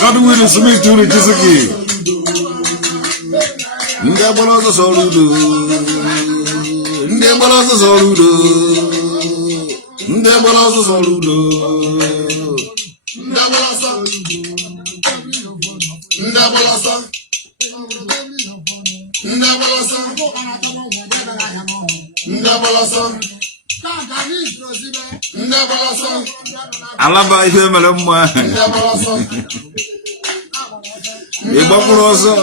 God will submit to the Jisuki. Ndabalazo Soludo. Ndabalazo Soludo. Ndabalazo Soludo. Alaba ihe mere mma. Igbakwuroso.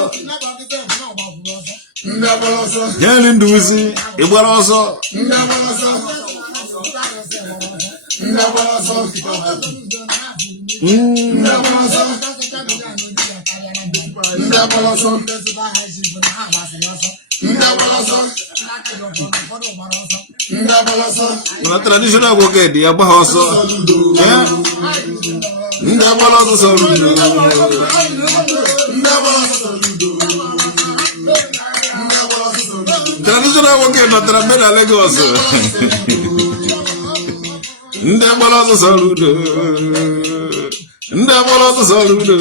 Yeli nduzi, igbaraso. Una traditional work di abahoso. Ndabalazo Soludo. Traditional work na Tramela Lagos. Ndabalazo Soludo. Ndabalazo Soludo.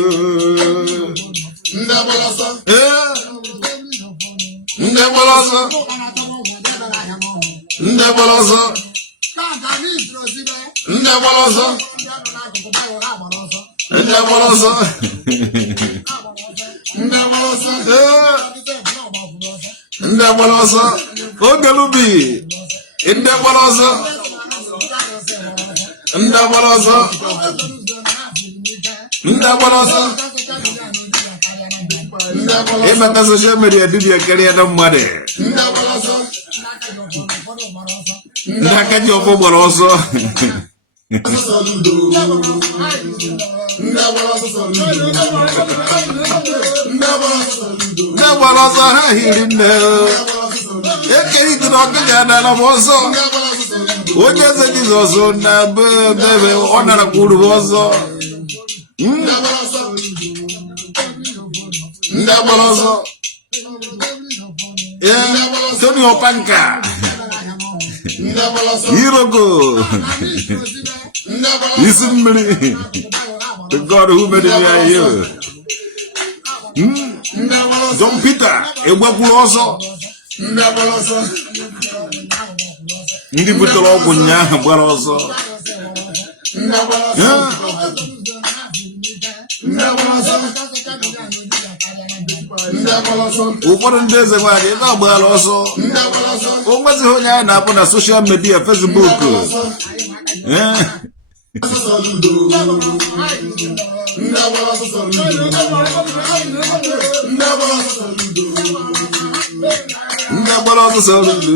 Ndabalazo. Ndabalazo. Ndabalazo. Ndabalazo. Ndabalazo. Ogalubi. Ndabalazo. Ndabalazo. Ndabalazo. Ema social media dibia career no money. Ndakaji ofo boroso. Ndabalazo ha hirinde. Ekeri tunoka na boso. Ojeze jizoso na bebe onara kuru boso. Ndabalazo. Tony Opanka. Hiroko. Listen me. The God who made me are you. John Peter. Egbakwuroso. Ndi butoro ogunya gbarazo. Ụfọdụ ndị eze nwanyị ebe agbara ọsọ o nwezighị onye anyị na-apụ na soshal midia Facebook ndị agbara ọsọ Soludo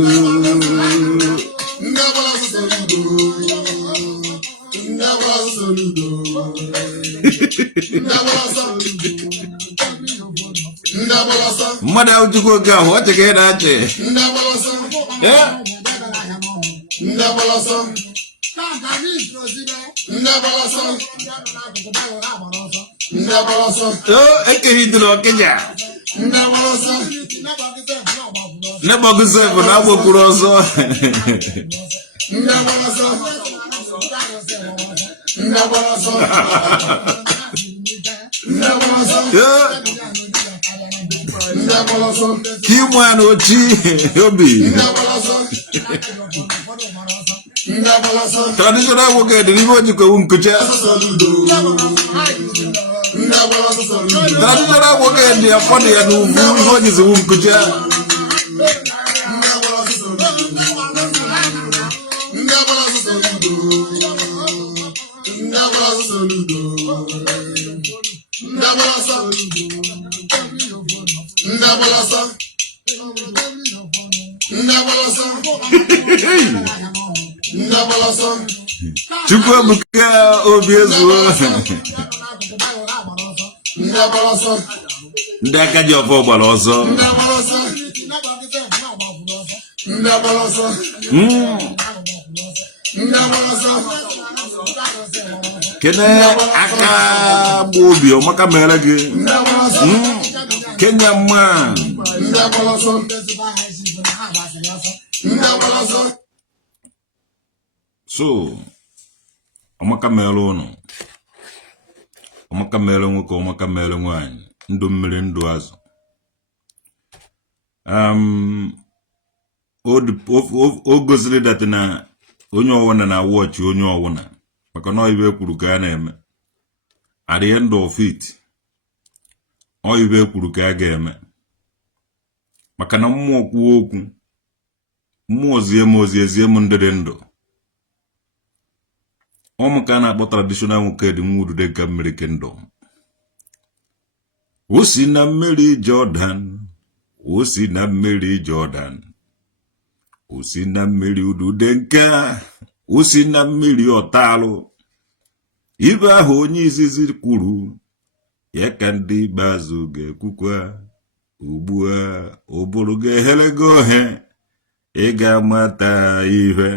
Mmadu Aluo ga ho te ke na che. Oh, eke hidro Kenya. Nebo guse bu na gbokuru ozo. Kimwana ochi obi. Traditional woke the river you go unkucha. Traditional woke the afoni ya nuvu woji zu unkucha. Chukwu buka obiezo. Ndaka jofo baloso. Kene aka bobi o maka mere gi. Kenya man. So omaka mere ono. Omaka mere nwoke omaka mere nwanyị. Ndụ mmiri ndụ azụ. O gosiri that na onye ọwụna na watch onye ọwụna maka na ibe kwuru ka a na-eme at the end of it ibe kwuru ka a ga-eme maka na mmụọ kwuo okwu mmụọ zie m ndị dị ndụ ọmụka na-akpọ traditional nwoke dị nwa udude ka mmiri kingdom o si na mmiri Jordan o si na mmiri Jordan o si na mmiri udude nke o si na mmiri ọtalụ ibe ahụ onye izizi kwuru ya ka ndị ikpeazụ ga-ekwukwa ugbu a ụbụrụ ga-ehelego ohe ị ga-amata ihe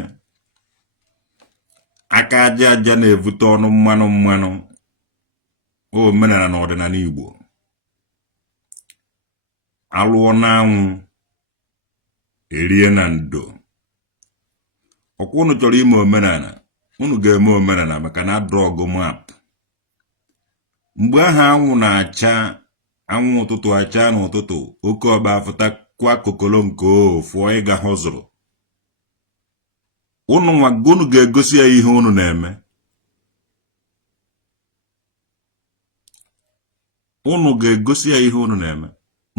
aka Ajaja na-evute ọnụ mmanụ omenala na ọdịnala Igbo alụọ na Anwu Erie na ndo ọkwa unu chọrọ ime omenala unu ga-eme omenala maka na drọg map mgbe aha anwụ na-acha anwụ ụtụtụ acha n'ụtụtụ oke ọba afụta kwa kokolo nke fụọ ịga hụzụrụ unu unu ga-egosi ya ihe unu na-eme unu ga-egosi ya ihe unu na-eme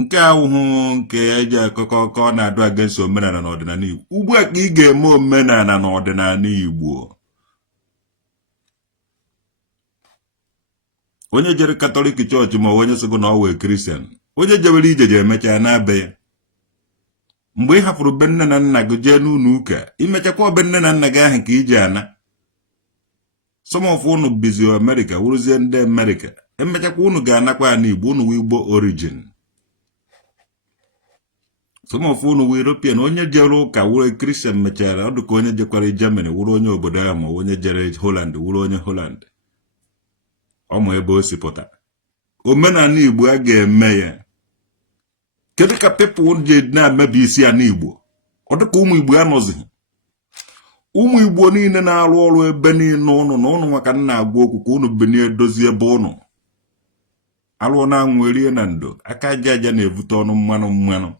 nke ahụhụ nke eji akụkọ na-adụ against omenala na ọdịnala Igbo ugbu a ka ị ga-eme omenala na ọdịnala Igbo onye jere Katọlik chọọchị ma onye sogo na ọwa Kristian onye jewere ije emecha na-abe ya mgbe ị hapụrụ be nne na nna gị jee n'ụlọ ụka imechakwa be nne na nna gị ahụ ka ije ana some of unu bizi America wuruzie ndị America emechakwa unu ga-anakwa ana Igbo unu Igbo origin some of unu were European onye jere ụka wuru Christian mechara ọ dịka onye jekwara Germany wuru onye obodo ya ma onye jere Holland wuru onye Holland ọmụ ebe o si pụta omenala Igbo a ga-eme ya kedu ka people ji na-emebi isi ya n'Igbo ọ dịka ụmụ Igbo anọzighị ụmụ Igbo niile na-arụ ọrụ ebe niile ụnụ na ụnụ maka nna agwa okwu ka ụnụ benie dozie ebe ụnụ alụọ na Anwu Erie na ndo aka Ajaja na-evute ọnụ mmanụ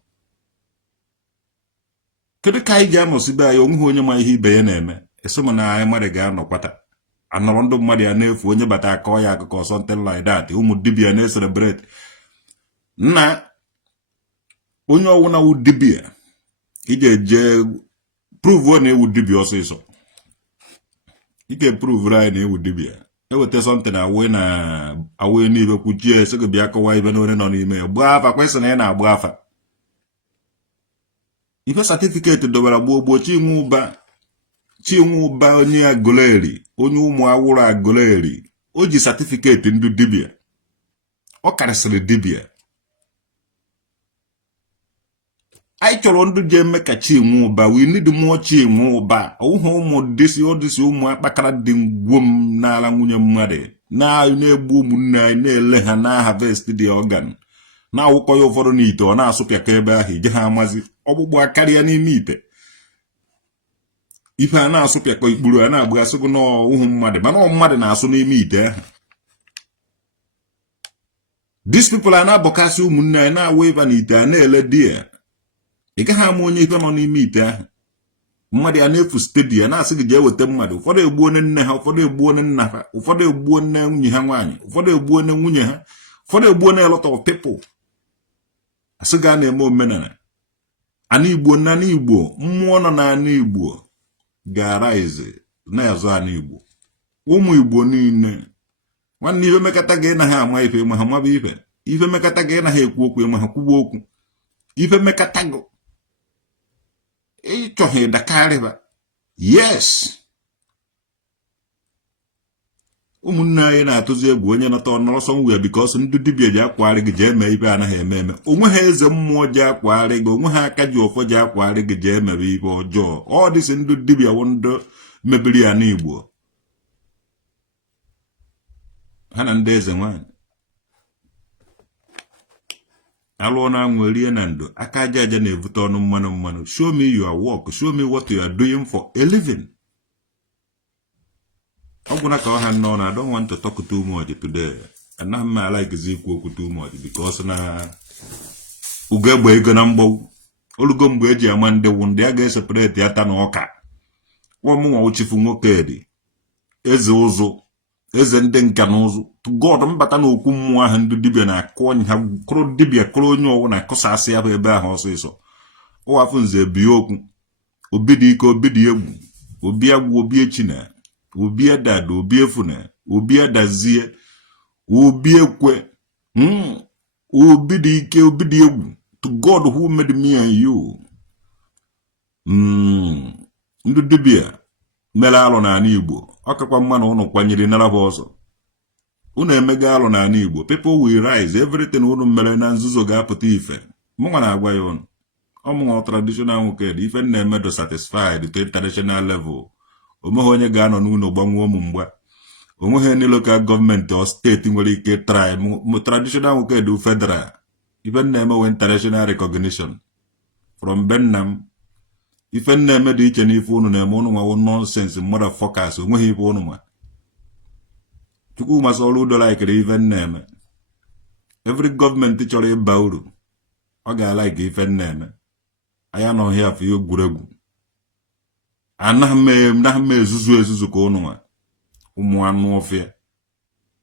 kedu ka anyị ga-anọsibe anyị onweghị onye ma ihe ibe ya na-eme esoma na anyị mmadụ ga-anọkwata anọrọ ndụ mmadụ ya na-efu onye bata akọ ya akụkọ something like that ụmụ dibia na-celebrate nna onye ọwụna wu dibia ije eje prove na ewu dibia ọsịsọ ike prove anyị na ewu dibia eweta something awe n'ibe kwuchie sị gị bịa kọwa ibe na onye nọ n'ime gbaa afa kwesị na ị na-agba afa ife certificate dobara gboo gbochi nwe ụba Chinwuba onye Aguleri, onye ụmụ awụrụ Aguleri, o ji certificate ndu dibia. Ọ karịsịrị dibia. Anyị chọrọ ndụ je eme ka Chinwuba, we need more Chinwuba. Ụmụ disi ụmụ akpakara dị ngwom n'ala nwunye mmadụ, na-egbu ụmụnne anyị, na-ele ha, na harvest the organ, na-awụkọ ya ụfọdụ n'ite, ọ na-asụpịaka ebe ahụ, ije ha amazi ọgbụgbụ akarịa n'ime ite. Ife a na-asụpịakọ ikpuru a na-agbagasị gị n'ụhụ mmadụ, mana mmadụ na-asụ n'ime ite ahụ. These people a na-abọkasị ụmụnne anyị, na-awa ịba n'ite a na-ele di ya. Ị gaghị ama onye ife nọ n'ime ite ahụ. Mmadụ ya na-efu stedi ya na-asị gị jee weta mmadụ. Ụfọdụ egbuo onye nne ha, ụfọdụ egbuo onye nna ha, ụfọdụ egbuo nne nwunye ha nwaanyị, ụfọdụ egbuo onye nwunye ha, ụfọdụ egbuo onye a lot of people. Asị ga na-eme omenala. Ana Igbo na ana Igbo, mmụọ nọ na ana Igbo ga-arise na-azụ ana Igbo. Ụmụ Igbo niile. Nwanne ife mekata gị na ha ama ife ma ha maba ife. Ife mekata gị na ha ekwu okwu ma ha kwuba okwu. Ife mekata gị ịchọghị dakarịba. Yes. Ụmụnne anyị na-atụzi egwu onye nọta ọnọrọ somewhere because ndị dibia ji akwagharị gị jee mee ife anaghị eme. Onwe ha eze mmụọ ji akwagharị gị, onwe ha aka ji ọfọ ji akwagharị gị jee mere ife ọjọọ. Ọ dịsị ndị dibia wụ ndị mebiri ya n'Igbo. Ha na ndị eze nwanyị. Alụọ na Anwu Erie na ndo, aka Ajaja na-ebute ọnụ mmanụ mmanụ. Show me your work. Show me what you are doing for a living. I don't want to talk too much today. And now I like to too much because na ugegbe ego na mgbo. Olugo mgbe eji amande wunde aga separate ata na ọka. Ụmụ nwa uchifu nwoke dị. Eze ụzụ. Eze ndị nka na ụzụ. To God mbata na okwu mmụọ ahụ ndị dibia na-akụ onye ha kụrụ dibia kụrụ onye ọwụ na-akụsasị ya bụ ebe ahụ ọsịsọ. Ụwafụ nze bi okwu. Obi dị ike, obi dị egwu. Obi agwụ, obi echina. Obi adada, obi efuna. Obi adazie. Obi ekwe. Obi dị ike, obi dị egwu. To God who made me and you. Ndị dibia mere alụ na ana Igbo. Ọkakwa mma na ụnụ kwanyere narabụ ọzọ. Unu emega alụ na ana Igbo. People will rise. Everything unu mere na nzuzo ga-apụta ife. Mụnwa na-agwa ya ụnụ. Ọmụnwa traditional nwoke dị. Ife na-eme do satisfied to international level. Onweghị onye ga-anọ n'ụlọ gbanwuo ụmụ mgba. Onweghị ndị local gọọmenti o steeti nwere ike try. Traditional nwoke dị federal. Ife na-eme we international recognition. From Benham. Ife na-eme dị iche n'ife unu na-eme unu nwawo nonsense motherfuckers. Onweghị ife unu nwa. Chukwu ma Soludo like ife na-eme. Every gọọmenti chọrọ ịba uru. Ọ ga-alike ife na-eme. Anyị anọghị afọ ihe egwuregwu. Anaghị ezuzu ka unu nwa. Ụmụ anụ ọfịa.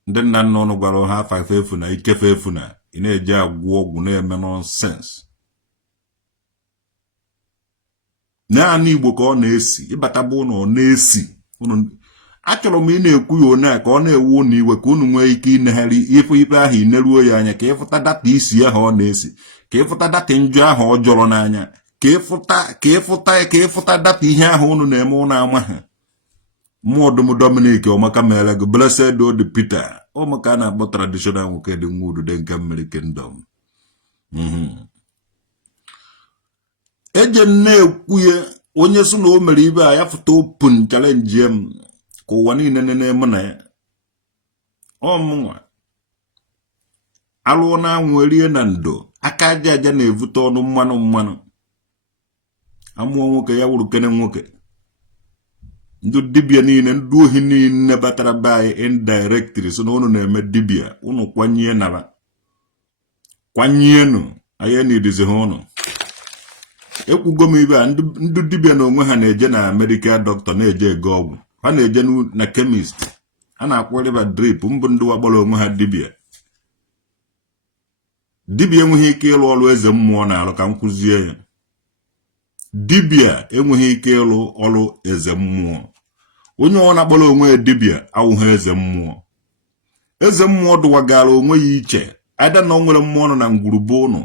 Ndị nna nna unu gwara ha afa efu na ikefe efu na ị na-eji agwụ ọgwụ na-eme nonsense. Naanị Igbo ka ọ na-esi. Ịbata bụ ụnụ ọ na-esi. Achọrọ m ị na-ekwu ya one ka ọ na-ewu unu iwe ka unu nwee ike inegharị ife ahụ ineruo ya anya ka ịfụta data isi ahụ ọ na-esi. Ka ịfụta data njọ ahụ ọ jọrọ n'anya. Ka ịfụta data ihe ahụ unu na-eme unu ama ha. Mmụọ dum Dominic ọmaka mere gị blessed old Peter. Ụmụka na-akpọ traditional nwoke dị nwa udude nke mmiri kingdom. Eje na-ekwu ya onye so na o mere ibe a ya fụta open challenge m ka ụwa niile na-eme na ya. Ọmụnwa alụọ na Anwu Erie na ndo, aka Ajaja na-evute ọnụ mmanụ mmanụ. Amụọ nwoke ya wuru kene nwoke. Ndị dibia niile, ndị ohi niile batara be anyị indirectly so na unu na-eme dibia. Unu kwanyie naba. Kwanyienu. Anyị na-edizi ha unu. Ekwugo m ibe a ndị dibia na onwe ha na-eje na medical doctor na-eje ego ọgwụ. Ha na-eje na chemist. Ha na-akwụrịba drip mbụ ndị wagbara onwe ha dibia. Dibia enweghị ike ịlụ ọrụ eze mmụọ na-alụ ka m kwuzie ya. Dibia enweghị ike ịlụ ọrụ eze mmụọ. Onye ọ na-akpọrọ onwe ya dibia awụghị eze mmụọ. Eze mmụọ dụwagara onwe ya iche. Ada na o nwere mmụọ nọ na ngwurube ụnụ.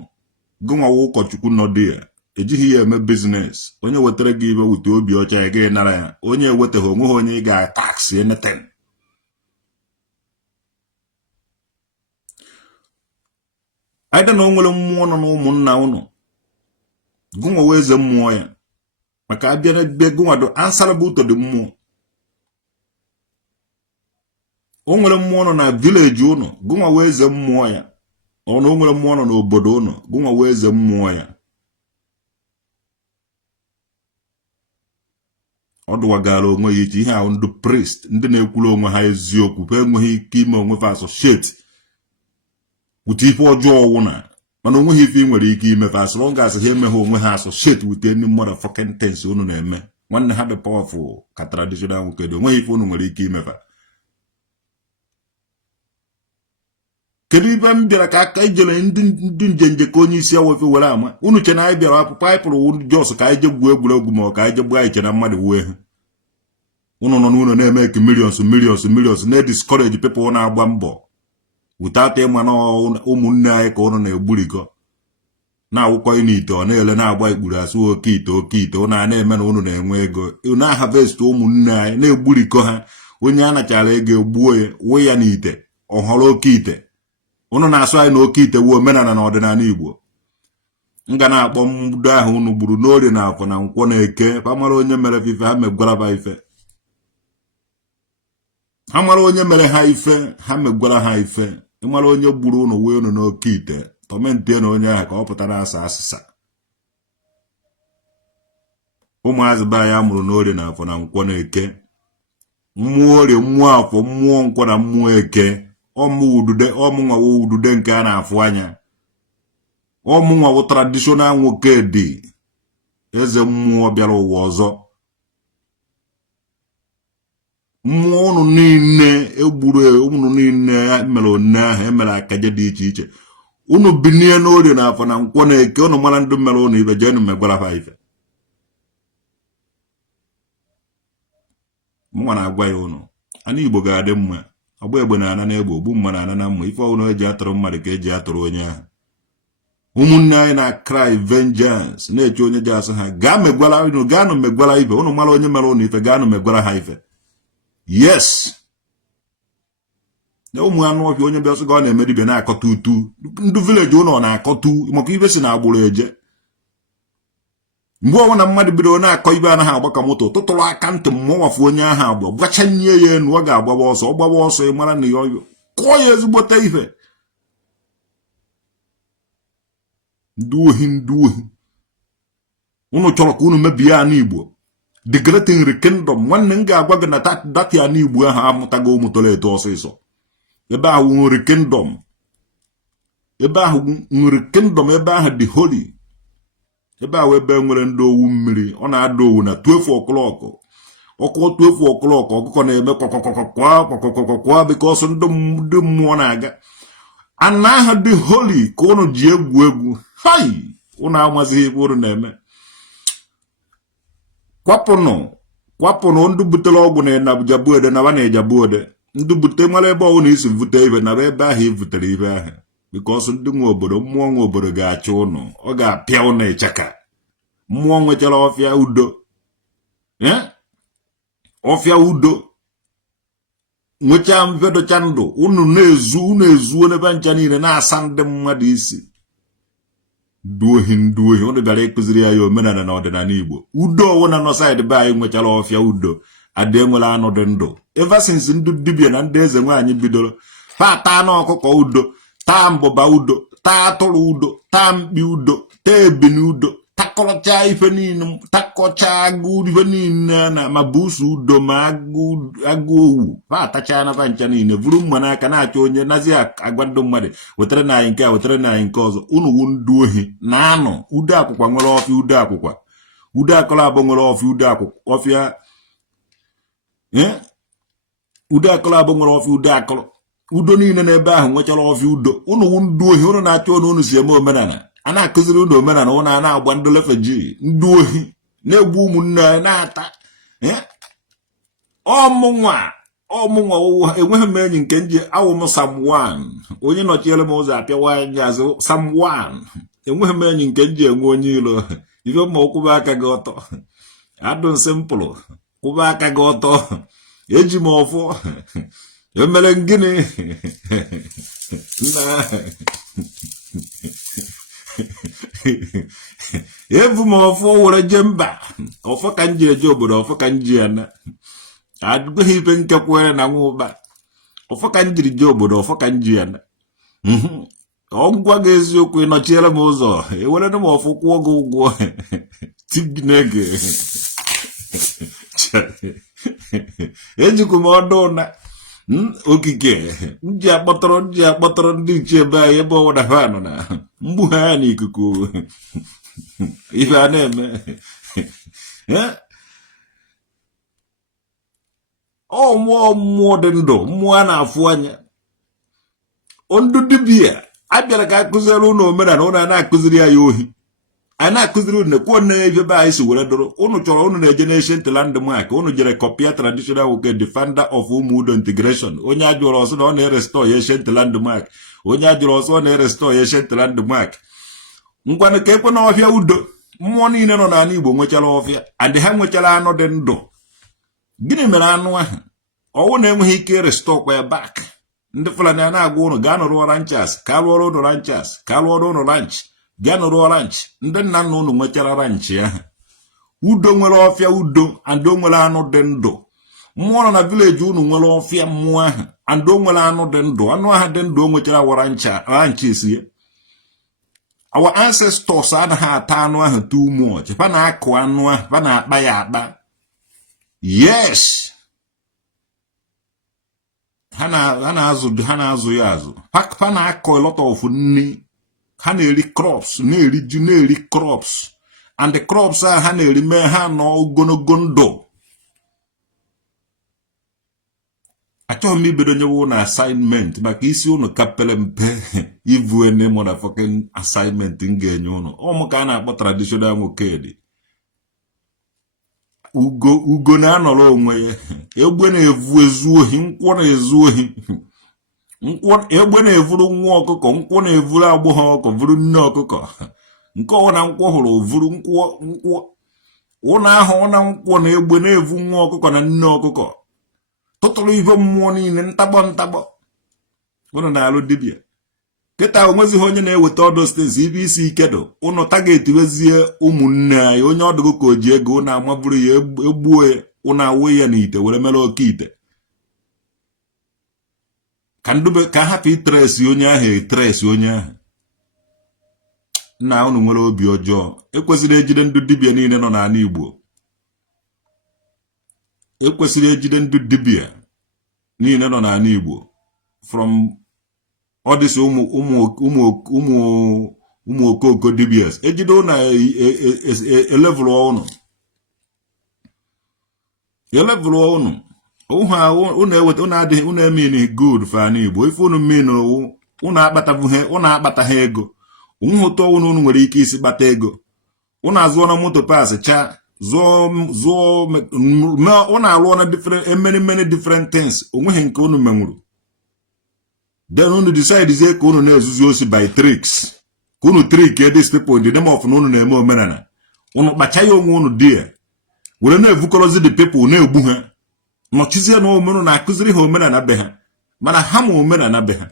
Gụnwawa ụkọchukwu nọ dị ya. ejighị ya eme business onye wetara gị ibe wute obi ọcha ya gị nara ya onye ewetaghị onweghị onye ị ga-tax anything. Aida na o nwere mmụọ nọ n'ụmụnna unu gụnwa wee eze mmụọ ya maka abịa n'ebe gụnwa do answerable to the mmụọ. O nwere mmụọ nọ na village unu gụnwa wee eze mmụọ ya ọ na o nwere mmụọ nọ n'obodo unu gụnwa wee eze mmụọ ya. Ọ dụwagara onwe ya iche ihe ahụ ndị priest ndị na-ekwuru onwe ha eziokwu ha enweghị ike ime onwe fa associate wute ife ọjọọ ọwụna mana onweghị ife ị nwere ike imefe as long as ha emeghe onwe ha associate with any motherfucking things unu na-eme nwanne ha dị powerful ka traditional nwoke dị onweghị ife unu nwere ike imefe. Kedu ibe m bịara ka aka ijere ndị njenje ka onye isi awefe were ama unu che na anyị bịara akwụkwọ anyị pụrụ jos ka anyị je gbuo egwuregwu ma ọ ka anyị je gbuo anyị che na mmadụ wee ha unu nọ n'ụlọ na-eme ka millions na-discourage people na-agba mbọ without ịma na ụmụnne anyị ka unu na-egburikọ na-awụkọ n'ite ọ na-ele na-agba ikpuru asụ oke ite unu a na-eme na unu na-enwe ego unu harvest ụmụnne anyị na-egburikọ ha onye a nachara ego egbuo ya wee ya n'ite ọ họrọ oke ite. Unu na-asụ anyị na oke ite wuo omenala na ọdịnala Igbo. M ga na-akpọ mbudo ahụ unu gburu n'orie na afọ na nkwọ na eke ha mara onye mere ife ha megwara ba ife ha mara onye mere ha ife ha megwara ha ife ịmara onye gburu unu wee unu n'oke ite tọmentie na onye ahụ ka ọ pụtara asa asịsa. Ụmụazị be anyị amụrụ n'orie na afọ na nkwọ na eke mmụọ orie mmụọ afọ mmụọ nkwọ na mmụọ eke ọmụnwa udude nke a na-afụ anya ọmụnwa wụ traditional nwoke dị eze mmụọ bịara ụwa ọzọ. Mmụọ unu niile egburu unu niile mere onne ahụ emere akaje dị iche iche unu binie n'orie na afọ na nkwọ na eke unu mara ndị mere unu ibe jenu megwara ha ife. Mụnwa na-agwa ya unu ana Igbo ga-adị mma agba egbe na ana na-egbo ogbu mma na ana na mma ife ọbụla eji atụrụ mmadụ ka eji atụrụ onye ahụ. Ụmụnne anyị na-cry vengeance na-eche onye ji asị ha gaa megwara unu gaanụ megwara ife unu mara onye mere unu ife gaanụ megwara ha ife. Yes na ụmụ anụ ọfịa onye bịa sị ga ọ na-emere ibe na-akọta utu ndị village ụlọ na-akọtu maka ibe si na agbụrụ eje mgbe ọnwụ na mmadụ bidoro na-akọ ibe anaghị agba ka moto tụtụrụ aka ntị mmụọ wafu onye ahụ agba gbachanye ya enu ọ ga-agbaba ọsọ ọ gbaba ọsọ ị mara na ya ọyọ kụọ ya ezigbote ife. Ndị ohi unu chọrọ ka unu mebie anụ Igbo the great Nri kingdom nwanne m ga-agwa gị na dati anụ Igbo ahụ amụtago ụmụ toro eto ọsịsọ ebe ahụ Nri kingdom ebe ahụ dị holy ebe ahụ ebe nwere ndị owu mmiri ọ na-ada owu na 12 o'clock ọkụ 12 o'clock ọkụkọ na-eme kwakwakwakwa because ndị mmụọ na-aga ana ahụ dị holy ka unu ji egwu hai unu amazighị ebe unu na-eme. kwapụnụ ndị butere ọgwụ na Abuja na na-ejabuode ndị bute mara ebe ọwụ na isi vute ibe na ebe ahụ ivutere ibe ahụ because ndị nwe obodo mmụọ nwe obodo ga-achị ụnụ ọ ga-apịa ụnụ ịchaka. Mmụọ nwechara ọfịa udo nwechaa mvedocha ndụ unu na-ezuo n'ebe ncha niile na-asa ndị mmadụ isi ndị ohi unu bịara ịkụziri ya ya omenala na ọdịnala Igbo. Udo ọwụ na nọsaịdị be anyị nwechara ọfịa udo adị enwere anụ dị ndụ ever since ndị dibịa na ndị eze nwaanyị bidoro ha taa n'ọkụkọ udo taa mbụba udo taa atụrụ udo taa mkpi udo taa ebini udo takọcha ife niile takọcha agụ ife niile na ma busu udo ma agụ owu ha atacha na ncha niile buru mma n'aka na-achọ onye nazi agwa ndị mmadụ wetara na anyị nke a wetara na anyị nke ọzọ unu wu ndị ohi na anụ udo akwụkwa nwere ọfịa udo akọrọ abụ nwere ọfịa udo akọrọ abụ nwere ọfịa udo akọrọ udo niile n'ebe ahụ nwechara ọfịa udo unu wu ndị ohi unu na-achọ unu si eme omenala a na-akụziri unu omenala unu a na-agba ndị lefe ndị ohi na-egbu ụmụnne anyị na-ata ọmụnwa enweghị m enyi nke nji awụ m Sam1 onye nọchiere m ụzọ apịawa anyị azụ Sam1 enweghị m enyi nke nji enwe onye ilo ife ma kwụba aka gị ọtọ adụ simple kwụba aka gị ọtọ eji m ọfọ emere gịnị na evu m ọfọ were je mba ọfọ ka m ji eje obodo ọfọ ka m ji ya na adịghị ife nkekwere na nwa ụba ọfọ ka m jiri je obodo ọfọ ka m ji ya na ọgwa gị eziokwu ịnọchiere m ụzọ ewere m ọfọ kwụọ gị ụgwọ tignege ejikwa m ọdụ na okike nji akpọtọrọ ndị ichie ebe anyị ebe ọwụda ha nọ na mgbu ha ya n'ikuku ife a na-eme mmụọ dị ndụ mmụọ a na-afụ anya ndụ dibịa abịara ka akụziri ụnụ omenala ụnụ a na-akụziri ya ohi a na-akụziri ụnụ kwuo na ebe anyị si were dụrụ ụnụ chọrọ ụnụ na-eje n'ancient landmark ụnụ jere kọpịa traditional nwoke defender of Umudo integration onye ajụrụ ọsọ na ọ na-erestọ ya ancient landmark onye ajụrụ ọsọ ọ na-erestọ ya ancient landmark ngwanụ ka ekwe na ọfịa udo mmụọ niile nọ n'ala Igbo nwechara ọfịa adị ha nwechara anụ dị ndụ gịnị mere anụ ahụ ọwụ na-enweghị ike restọkwa ya bak ndị Fulani a na-agwa ụnụ gaa nụrụ ranchas ka rụọrọ ụnụ ranchas ka rụọrọ ụnụ ranch gaa nụrụ ranch ndị nna nna ụnụ nwechara ranchị ahụ udo nwere ọfịa udo and o nwere anụ dị ndụ mmụọ nọ na vileji ụnụ nwere ọfịa mmụọ ahụ and o nwere anụ dị ndụ anụ ahụ dị ndụ o nwechara ranchis ya our ancestors anaghị ata anụ ahụ too much fa na-akụ anụ ahụ fa na-akpa ya akpa yes ha na-azụ ya azụ ha na-akọ a lot of nri ha na-eri crops na-eri ji na-eri crops and the crops a ha na-eri mee ha nọ ogologo ndụ achọghị m ibido nyewe ụnụ assignment maka isi ụnụ kapere mpe ivu ene motherfucking assignment m ga-enye ụnụ ọmụ ka a na-akpọ traditional mokedi ugo na-anọrọ onwe ya egbe na-evu ezu ohi nkwọ na-ezu ohi egbe na-evuru nwa ọkụkọ nkwọ na-evuru agbọghọ ọkụkọ vuru nne ọkụkọ nke ọwụ na nkwọ hụrụ vuru nkwọ ụna ahụ na nkwọ na egbe na-evu nwa ọkụkọ na nne ọkụkọ tụtụrụ ife mmụọ niile ntagbọ ụnụ na-alụ dibịa kịta onwezighị onye na-eweta ọdụ steeti ibe isi ike dụ ụnụ taga-etiwezie ụmụnne anyị onye ọdụgụ ka o ji ego ụnụ amaburu ya egbuo ya ụnụ awụ ya n'ite were mere oke ite ka hapụ itresi onye ahụ etresi onye ahụ nna ụnụ nwere obi ọjọọ ekwesịrị ejide ndị dibịa niile nọ n'ala Igbo ekwesịrị ejide ndị dibịa niile nọ n'ala Igbo from ọ dịsị ụmụ okoko dibias ejide ụnụ elevụlụ ụnụ eweta ụnụ adịghị ụnụ emini good fana Igbo ife ụnụ mmiri ụnụ akpataghị ego nhụta ụnụ nwere ike isi kpata ego ụnụ azụọ na moto pas cha ụnụ alụọ na many different things onweghị nke ụnụ menwuru then unu decide ka unu na-ezuzi osi by tricks ka unu trick these people in the name of na unu na-eme omenala unu kpacha ya onwe unu di ya were na-evukọrọzi the people na-egbu ha nọchizie na omenala na-akụziri ha omenala be ha mana ha ma omenala be ha.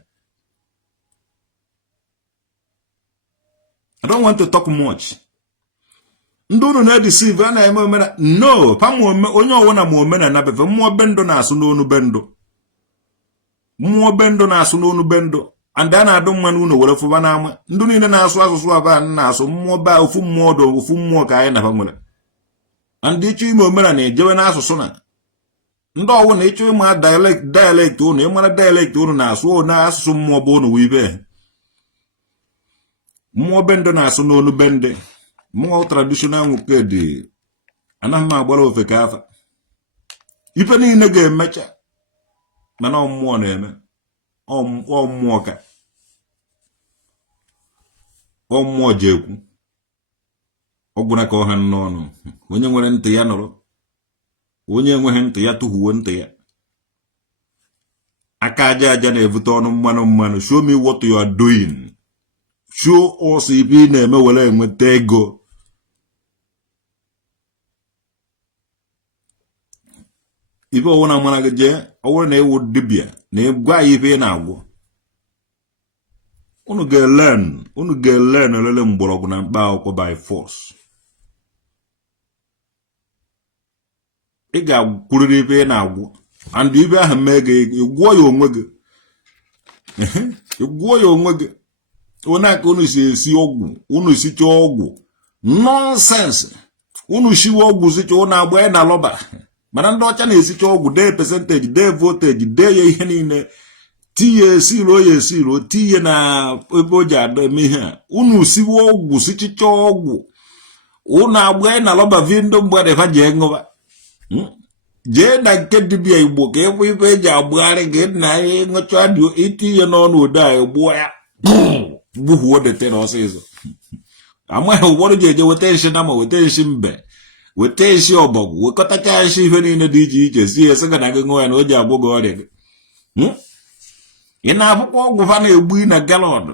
I don't want to talk much. Ndị unu na-edeceive a na-eme omenala no onye ọwụna ma omenala be fa mmụọ bendo na-asụ n'onu bendo mmụọ bendo na-asụ n'onu bendo and a na-adụ mmanụ unu were fụba n'ama ndị niile na-asụ asụsụ aba na-asụ mmụọ ba ofu mmụọ do ofu mmụọ ka anyị na-aba nwere and ịchọ ime omenala na-ejewe n'asụsụ na ndị ọwụ na ịchọ ịma dialect unu ịmara dialect unu na-asụ na asụsụ mmụọ bụ unu wibe mmụọ bendo na-asụ n'onu bende mmụọ traditional nwoke dị anaghị m agbara ofe ka afa ife niile ga-emecha mana mmụọ na-eme mmụọ ka mmụọ ji ekwu ọgwụna ka ọha n'ọnụ onye nwere ntị ya nọrọ onye enweghị ntị ya tụhuwe ntị ya aka aja na-evute ọnụ mmanụ mmanụ show me what you are doing show us ife ị na-eme were enweta ego ife ọwụna mara gị jee ọwụrụ na ewu dibịa na egwa ya ife ị na-agwọ unu ga-elen elele mgbọrọgwụ na mkpa akwụkwọ by force. Ị ga-akwụrịrị ife ị na-agwọ and ife ahụ mee gị ịgwọ ya onwe gị ịgwọ ya onwe gị. Onye aka unu si esi ọgwụ unu sicha ọgwụ nonsense unu shiwe ọgwụ sicha unu agba na lọba mana ndị ọcha na-esicha ọgwụ dee percentage dee voltage dee ya ihe niile tinye esiro tinye na ebe o ji ada eme ihe a. Unu siwe ọgwụ sichicha ọgwụ unu agba na lọba vi ndị mgbede fa jee ṅụba jee na nke dibịa Igbo ka ekwe ife eji agbagharị gị na ihe ṅụcha dị itinye n'ọnụ ode a egbuo ya gbuhuo detere ọsịsọ. Amaghị ụfọdụ ji eje weta nshi nama weta nshi mbe weta nshi ọbọgwụ wekọtacha nshi ife niile dị iche iche si esi ga na gị ṅụọ ya na o ji agwụ gị ọrịa gị. Ị na-abụkwa ọgwụ fa na-egbu na galọn.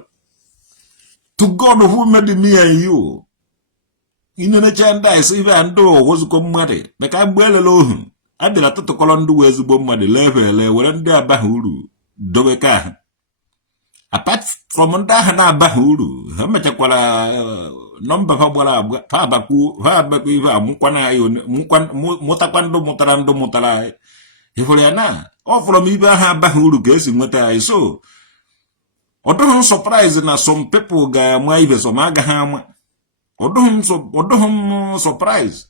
To God who made me and you. Inenecha ndị a esi ife a ndị ozukọ mmadụ maka agba elele ohu adịla tụtụkọrọ ndị wee ezigbo mmadụ levele were ndị abaghị uru dobe ka ahụ. Apart from ndị ahụ na-abaghị uru ha mechakwara nọmba ha gbara agba ha abakwa ife a mụtakwa ndụ mụtara anyị ịhụrụ ya na ọ fọrọ m ibe ahụ abaghị uru ka esi nweta anyị. So ọ dụghị m surprise na some people ga-ama ibe some agaghị ama. Ọ dụghị m surprise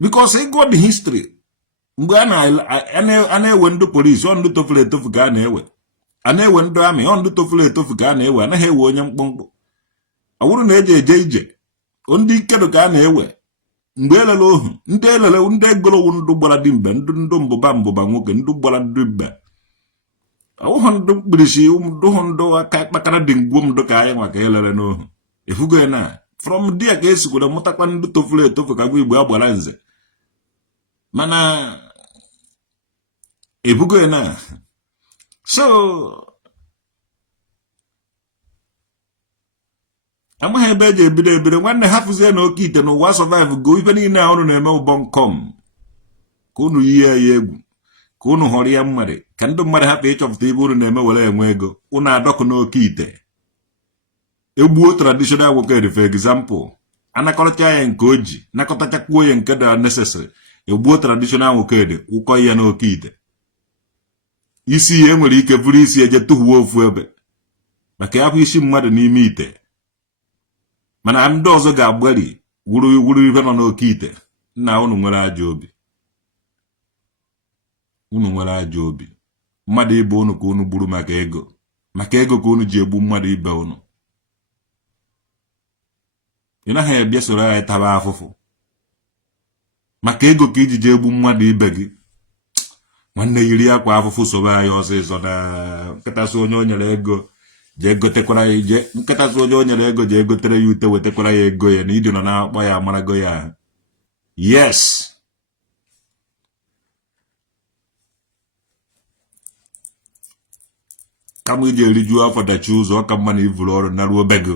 because I got the history. Mgbe a na-ewe ndị polisi ọ ndị tofuru etofu ka a na-ewe ndị amị ọ ndị tofuru etofu ka a na-ewe anaghị ewe onye mkpụmkpụ. Ọ bụrụ na eji eje ije ndị ikedo ka a na-ewe mgbe elele ohu ndị egolowu ndụ gbara dimbe ndụ mbụba nwoke ndụ gbara dimbe ọwụhụ ndụ mkpirisi dụhụ ndụ aka kpakara dị ngwo ndụ ka anyị maka elele n'ohu efugo ya na from dia ka esikwere mụtakwa ndị tofuru etofu ka gwa Igbo agbara nze mana ebugo ya na. So amaghị ebe eji ebido nwanne hafụzie na oke ite n'ụwa survive go ife niile a unu na-eme ụbọ nkọm ka unu yie ya egwu ka unu họrọ ya mmadụ ka ndị mmadụ hapụ ịchọpụta ibe unu na-eme were enwe ego unu adọkụ n'oke ite egbuo traditional worker for example anakọrọcha ya nke oji nakọtachakwuo ya nke dị necessary egbuo traditional worker ụkọ ya n'oke ite isi ya enwere ike bụrụ isi eje tụhuo ofu ebe maka ya bụ isi mmadụ n'ime ite mana ndị ọzọ ga-agbari wuru ife nọ n'oke ite. Nna unu nwere ajọ obi mmadụ ibe unu ka unu gburu maka ego ka unu ji egbu mmadụ ibe unu. Ị naghị ebịa soro anyị taba afụfụ maka ego ka iji je egbu mmadụ ibe gị. Nwanne yiri akwa afụfụ soro anyị ọsịsọ na nkịtasị onye o nyere ego je gotekwara ya ije nkịtasị onye o nyere ego je egotere ya ute wetekwara ya ego ya na ịdị nọ na-akpọ ya amarago ya. Yes, kama iji erijuo afọ dachi ụzọ ọka mma na ivuru ọrụ na ruo be gị.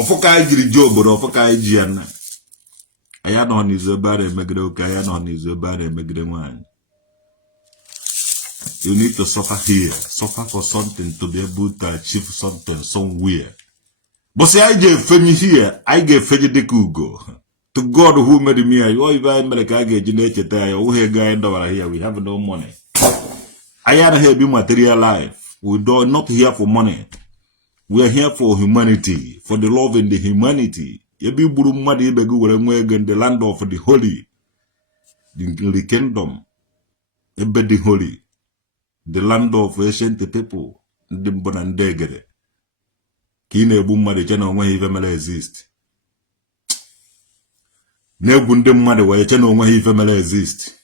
Ọfụ ka anyị jiri ji obodo ọfụ ka anyị ji ya na anyị anọghị n'izu ebe a na-emegide oke anyị anọghị n'izu ebe a na-emegide nwaanyị. You need to suffer here, suffer for something to be able to achieve something somewhere. But say I get femi here, I get femi dịka ugo. To God who made me, oh if I make a get generated, oh here guy and over here, we have no money. I am here be material life. We are not here for money. We are here for humanity, for the love in the humanity. You be buru mmadụ ibe gị were nwe ego in the land of the holy, the kingdom, ebe the holy. The land of ancient people, ndị mbụ na ndị egede ka ị na-egbu mmadụ che na onweghị ife mere exist. Na-egwu ndị mmadụ wee che na onweghị ife mere exist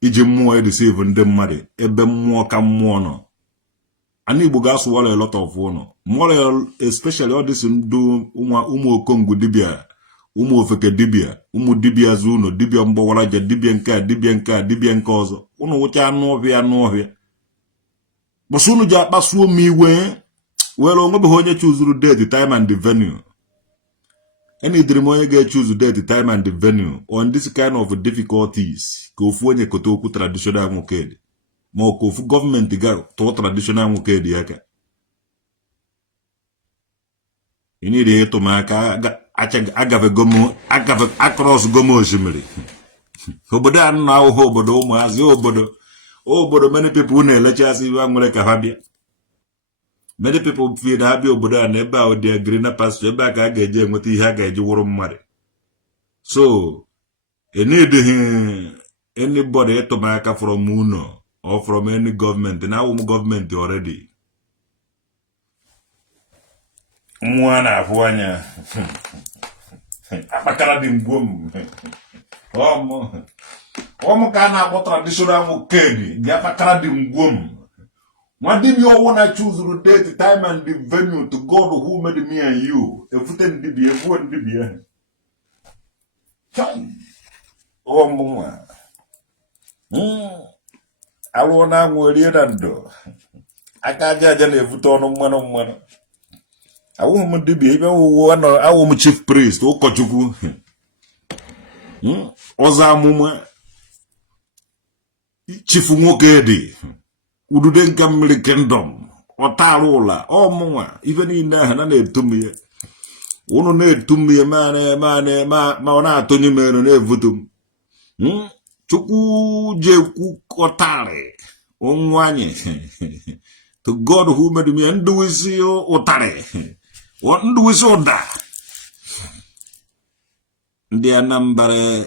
iji mmụọ edeceive ndị mmadụ ebe mmụọ ka mmụọ nọ. Ana Igbo ga-asụwara a lot of ụnọ more especially all this ndụ ụmụ okongwu dibịa ụmụ ofeke dibịa ụmụ dibịa zụ ụnọ dibịa mgbawara je dibịa nke a dibịa nke ọzọ ụnụ wụcha anụ ọhịa bụsụ unu ji akpasuo m iwe were onwebeghị onye chuzuru date, time and the venue. Any dream get choose the time and the venue on this kind of difficulties. Go for any kotoku traditional muked. More go for government to traditional muked yaka. You need to make agave gomo, agave across gomo shimmery. Obodo now obodo mazi obodo many people ne lectures even like a habia. Many people feel happy obodo and about their greener pasture back again with the haga you marry. So you need anybody to make from Muno or from any government, and our government already. Mwana fuanya. Apakala dimgum. Omo kana abo traditional mukedi. Apakala dimgum. Madimi you wanna choose the date, time, and the venue to God who made me and you. Everything did be everyone did be. Omo. Aluo na Anwu Erie dando. Ajaja na Ebute Onu Mmanu. Awu mu dibi ebe wo no awu mu chief priest ukochukwu. Oza amuma chief nwoke di. Udude nka mmiri kingdom. Otaru ụla ọmụnwa ife niile ahụ na etumiye. Unu na etumiye ma ọ na-atụnye mere na evutum. Chukwu jekwu kọtari onwanye. To God who made me nduwisi ụtarị. Nduwisi ụda. Ndị Anambra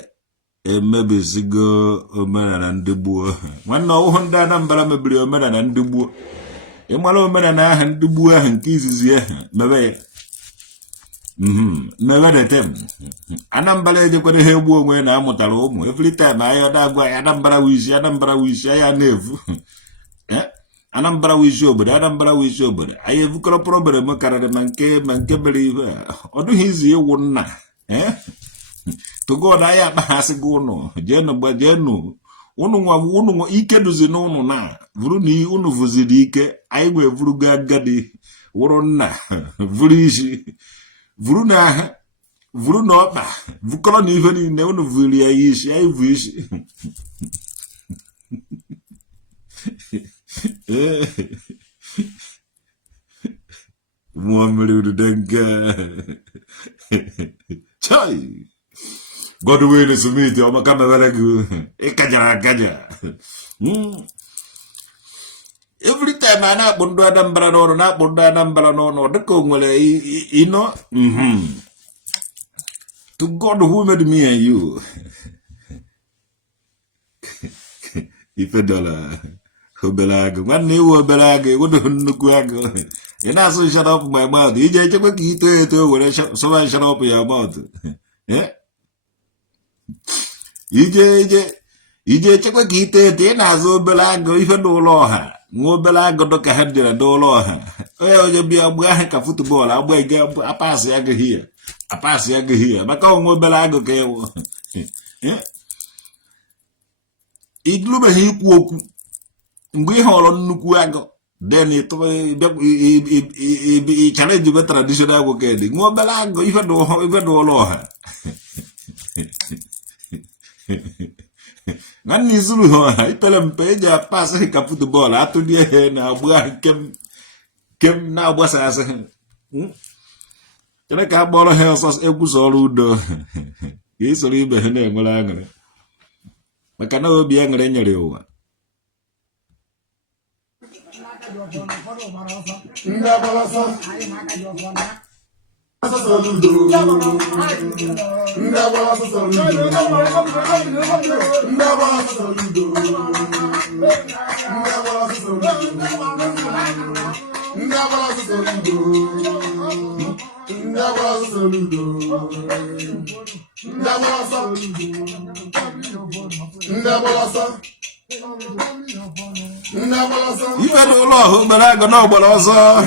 emebisigo omenala ndị gboo. Nwanne ọhụụ ndị Anambra mebiri omenala ndị gboo. Ịmara omenala ahụ ndị gboo ahụ nke izizi ahụ mebe ya. Mebe the tem. Anambra ejekwara ihe egbu onwe na amụtara ụmụ. Every time anyị ọda agwa ya Anambra wishi ya na-evu. Anambra wishi obodo anyị evukọrọ problem karịrị ma nke mere ihe a. Ọ dịghị izi ịwụ nna. To God anyị akpaghasị gị ụnụ jenu unu nwa ike duzi n'ụnụ na vuru na unu vụziri ike anyị wee vuru gị agadi wụrụ nna vuru isi vuru na aha vuru na ọkpa vukọrọ na ife niile unu vuru ya isi anyị vu isi. Mmiri ududenga chai God will is me to my camera. Ikaja. Every time I not Bundu Adambra or not Bundu Adambra no, the Kongwale, you know. To God who made me and you. If $1. Belag, one new belag, wouldn't look like. And I so shut up my mouth. You just eat it, so I shut up your mouth. Yeah. Ije chekwa ka ite na-azụ obere agụ ife n'ụlọ ọha nwa obere agụ dọka ha dịra n'ụlọ ọha onye bịa gba ahụ ka futbọọlụ agba ege apasị ya gị ya maka nwa obere agụ ka ewu ilubeghị ikwu okwu mgbe ị hụrụ nnukwu agụ then ị challenge be traditional agụ ka dị nwa obere agụ ife n'ụlọ ọha Nani izuru ha ipele mpe eji apasị ka futbọọlụ atụdị ihe na agba kem na agbasa asị chere ka agbọrọ ha ọsọ egwu sọrọ udo ka isoro ibe ha na-enwere aṅụrị maka na obi aṅụrị nyere ụwa. Soludo. You better know, but I don't know what also.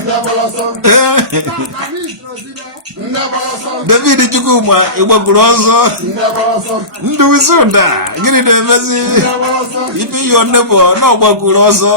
David Chukuma, it was grosso. Do it soon, get it a message. If you are never, no one could also.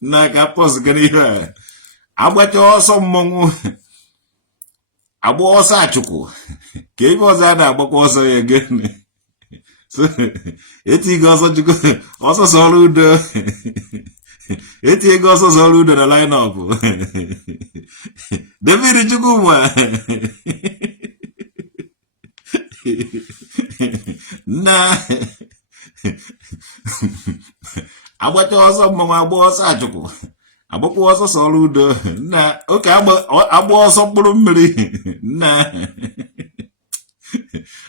Na kapos gani ha. Agbacha ọsọ mmọnwụ. Agba ọsọ achụkwu. Ka ibe ọzọ a na-agbakwa ọsọ ya gani. So etigo ọsọ chukwu ọsọ Soludo. Etigo ọsọ Soludo na line up. David Chukwuma. Na agbacha ọsọ mmọnwụ agba ọsọ achụkwu. Agbakwa ọsọ Soludo na oke agba ọsọ mkpụrụ mmiri na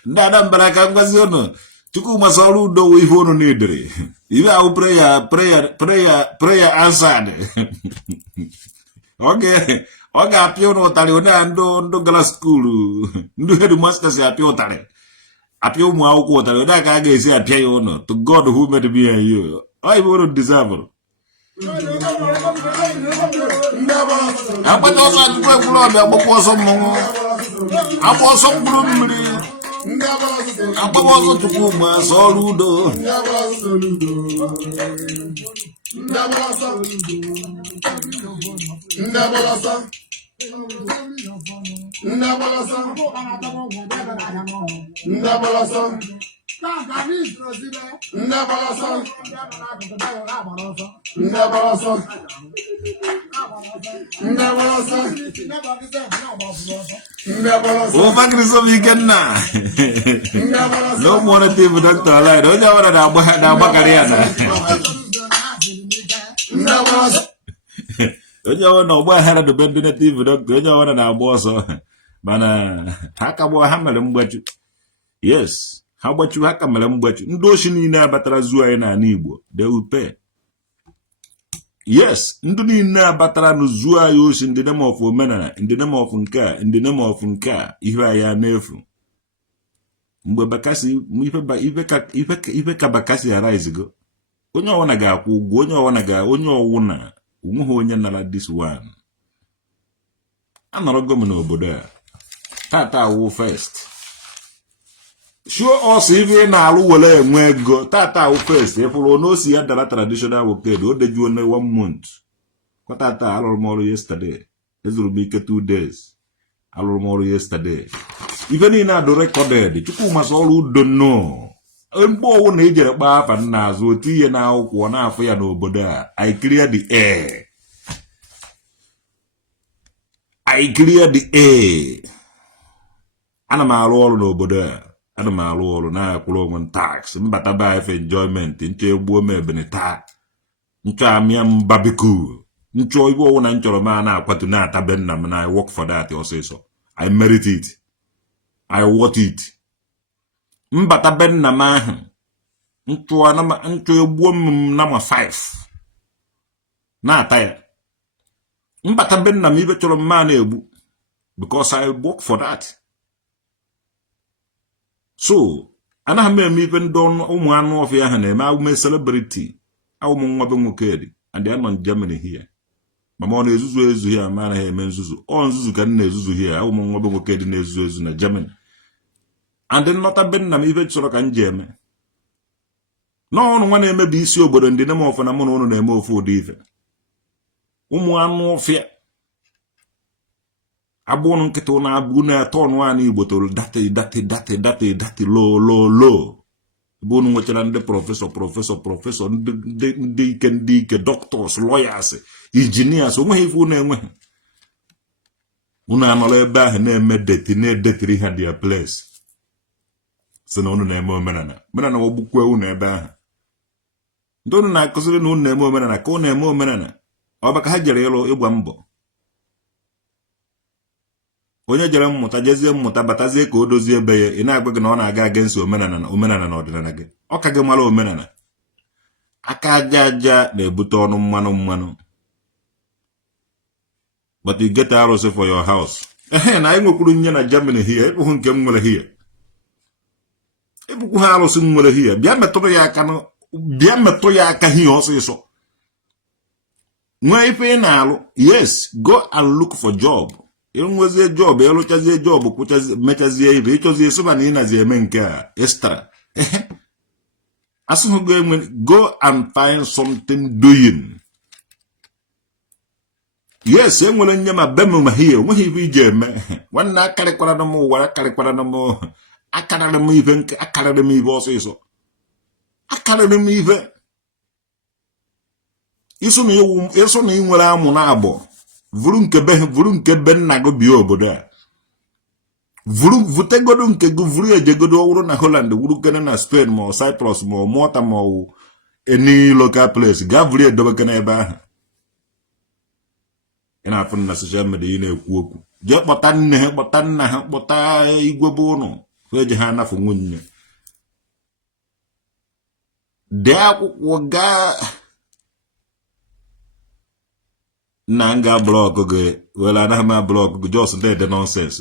ndị Anambra ka ngwazi unu Chukwuma Soludo wo ife unu n'edere ibe ahụ prayer answered. Ọ ga-apịa unu ụtarị onye ndụ gara skuulu ndị headmasters apịa ụtarị apịa ụmụ akwụkwọ ụtarị onye ka a ga-esi apịa ya unu to God who made me and you ọ ibe unu deserve. Agbacha ọsọ achụkwu ekwuru ọbịa agbakwa ọsọ mmọnwụ agba ọsọ mkpụrụ mmiri agbawa ọsọ Chukwuma Soludo no more TV doctor line onye ọbụla na-agbakarị ya na onye ọbụla ọgba aghara dobe ndị native doctor onye ọbụla na-agba ọsọ mana ha kagbuo ha mere mgbachu. Yes, ha gbachu ha ka mere mgbachu. Ndị oshi niile abatara zuo anyị n'ala Igbo they will pay. Yes, ndị niile abatara n'zuo anyị oshi ndị name of omenala ndị name of nke a ndị name of nke a ihe anyị na-efu mgbe bakasi ife ka bakasi arise go onye ọwụna ga-akwụ ụgwọ onye ọwụna onweghị onye nara this one. Anọrọ gọọmenti n'obodo a tata awụ first show us ife na-alụ wele enwe ego tata awụ first ịfụrụ n'osi ya dara traditional worked o dejuo na 1 month kwa tata alụrụ m ọrụ yesterday ezuru m ike 2 days alụrụ m ọrụ yesterday ife niile adụ recorded Chukwuma Soludo no mgbe ọwụ na ejere kpaa afa nna azụ otu ihe na akwụkwọ na-afụ ya n'obodo a I clear the air. I clear the air. Ana m arụ ọrụ n'obodo a ana m arụ ọrụ na-akwụrụ onwe tax mbata ba ife enjoyment nchọ egbuo m ebene taa nchọ amịa m barbecue nchọ ibe ọwụ na nchọrọ m a na-akwatu na-ata be nna m na I work for that ọsịsọ I merit it I want it. Mbata be nna m ahụ nchọ egbuo m nama 5 na-ata ya mbata be nna m ibe chọrọ m na-egbu because I work for that. So anaghị m eme ife ndị ụmụ anụ ọfịa ahụ na-eme awụme celebrity awụm nwa be nwoke dị and I nọ in Germany here mama ọ na-ezuzu ezu here ma anaghị eme nzuzu ọ nzuzu ka m na-ezuzu here awụm nwa be nwoke dị na-ezuzu ezu na Germany and nnọta be nna m ife chọrọ ka m ji eme n'ọnụ nwa na-emebi isi obodo ndị na-eme ofu na mụ na unu na-eme ofu ụdị ife ụmụ anụ ọfịa abụ unu nkịta unu abụ unu atọ ọnụ anụ Igbo toro dati lo ebe unu nwechara ndị prọfesọ ndị ike doctors lawyers engineers onweghị ife unu enweghị unu anọrọ ebe ahụ na-eme na-edetiri ha their place so na unu na-eme omenala ogbukwe unu ebe ahụ ndị unu na-akụziri na unu na-eme omenala ka unu na-eme omenala ọ baka ha jere ịgba mbọ onye jere mmụta jezie mmụta batazie ka o dozie ebe ya ị na-agwa gị na ọ na-aga against omenala na ọdịnala gị ọ ka gị mara omenala aka ajaja na-ebute ọnụ mmanụ but you get arụsị for your house na anyị nwekwuru nye na Germany hie ịbụghị nke m nwere hie ịbụkwu ha arụsị m nwere hie bịa metụ ya aka hie ọsịsọ nwee ife ị na-alụ yes go and look for job ịnwezie job ịlụchazie job mechazie ibe ịchọzie sịba na ị nazi eme nke a extra asụghị go and find something doing yes enwere nye ma be m ma hie onweghị ife iji eme nwanne akarịkwara na m ụwa akarịrị m ife ọsịsọ akarịrị m ife ịsụ na ị nwere amụ na agbọ vuru nke be nna gị bịa obodo a vutegodo nke gị vuru ejegodo ọwụrụ na Holland wuru kene na Spain ma Cyprus ma Malta ma any local place gaa vuru edobekene ebe ahụ ị na-afụ na social media ị na-ekwu okwu jee kpọta nne ha kpọta nna ha kpọta igwe bụ ụnụ eji ha anafụ nwunye dee akwụkwọ gaa na nga blọọgụ gị were anaghị m blọọgụ gị jos ndị nonsense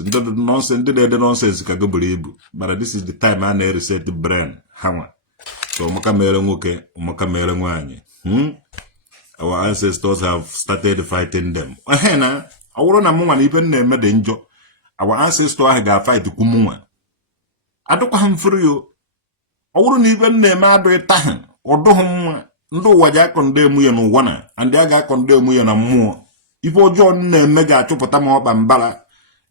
ndị na-ede nonsense ka gị buru ibu mana this is the time a na-reset brain ha nwa so ụmụka mere nwoke ụmụka mere nwaanyị our ancestors have started fighting them na ọ bụrụ na mụ nwa na ife na-eme dị njọ our ancestors ahụ ga-fight kwu mụ nwa adụkwa ha mfiri ọ bụrụ na ife na-eme adụghị taha ọdụghị mma ndị ụwa ji akọndemu ya n'ụwa na ndị a ga-akọndemu ya na mmụọ ife ọjọọ na-eme ga-achụpụta ma ọkpa mbala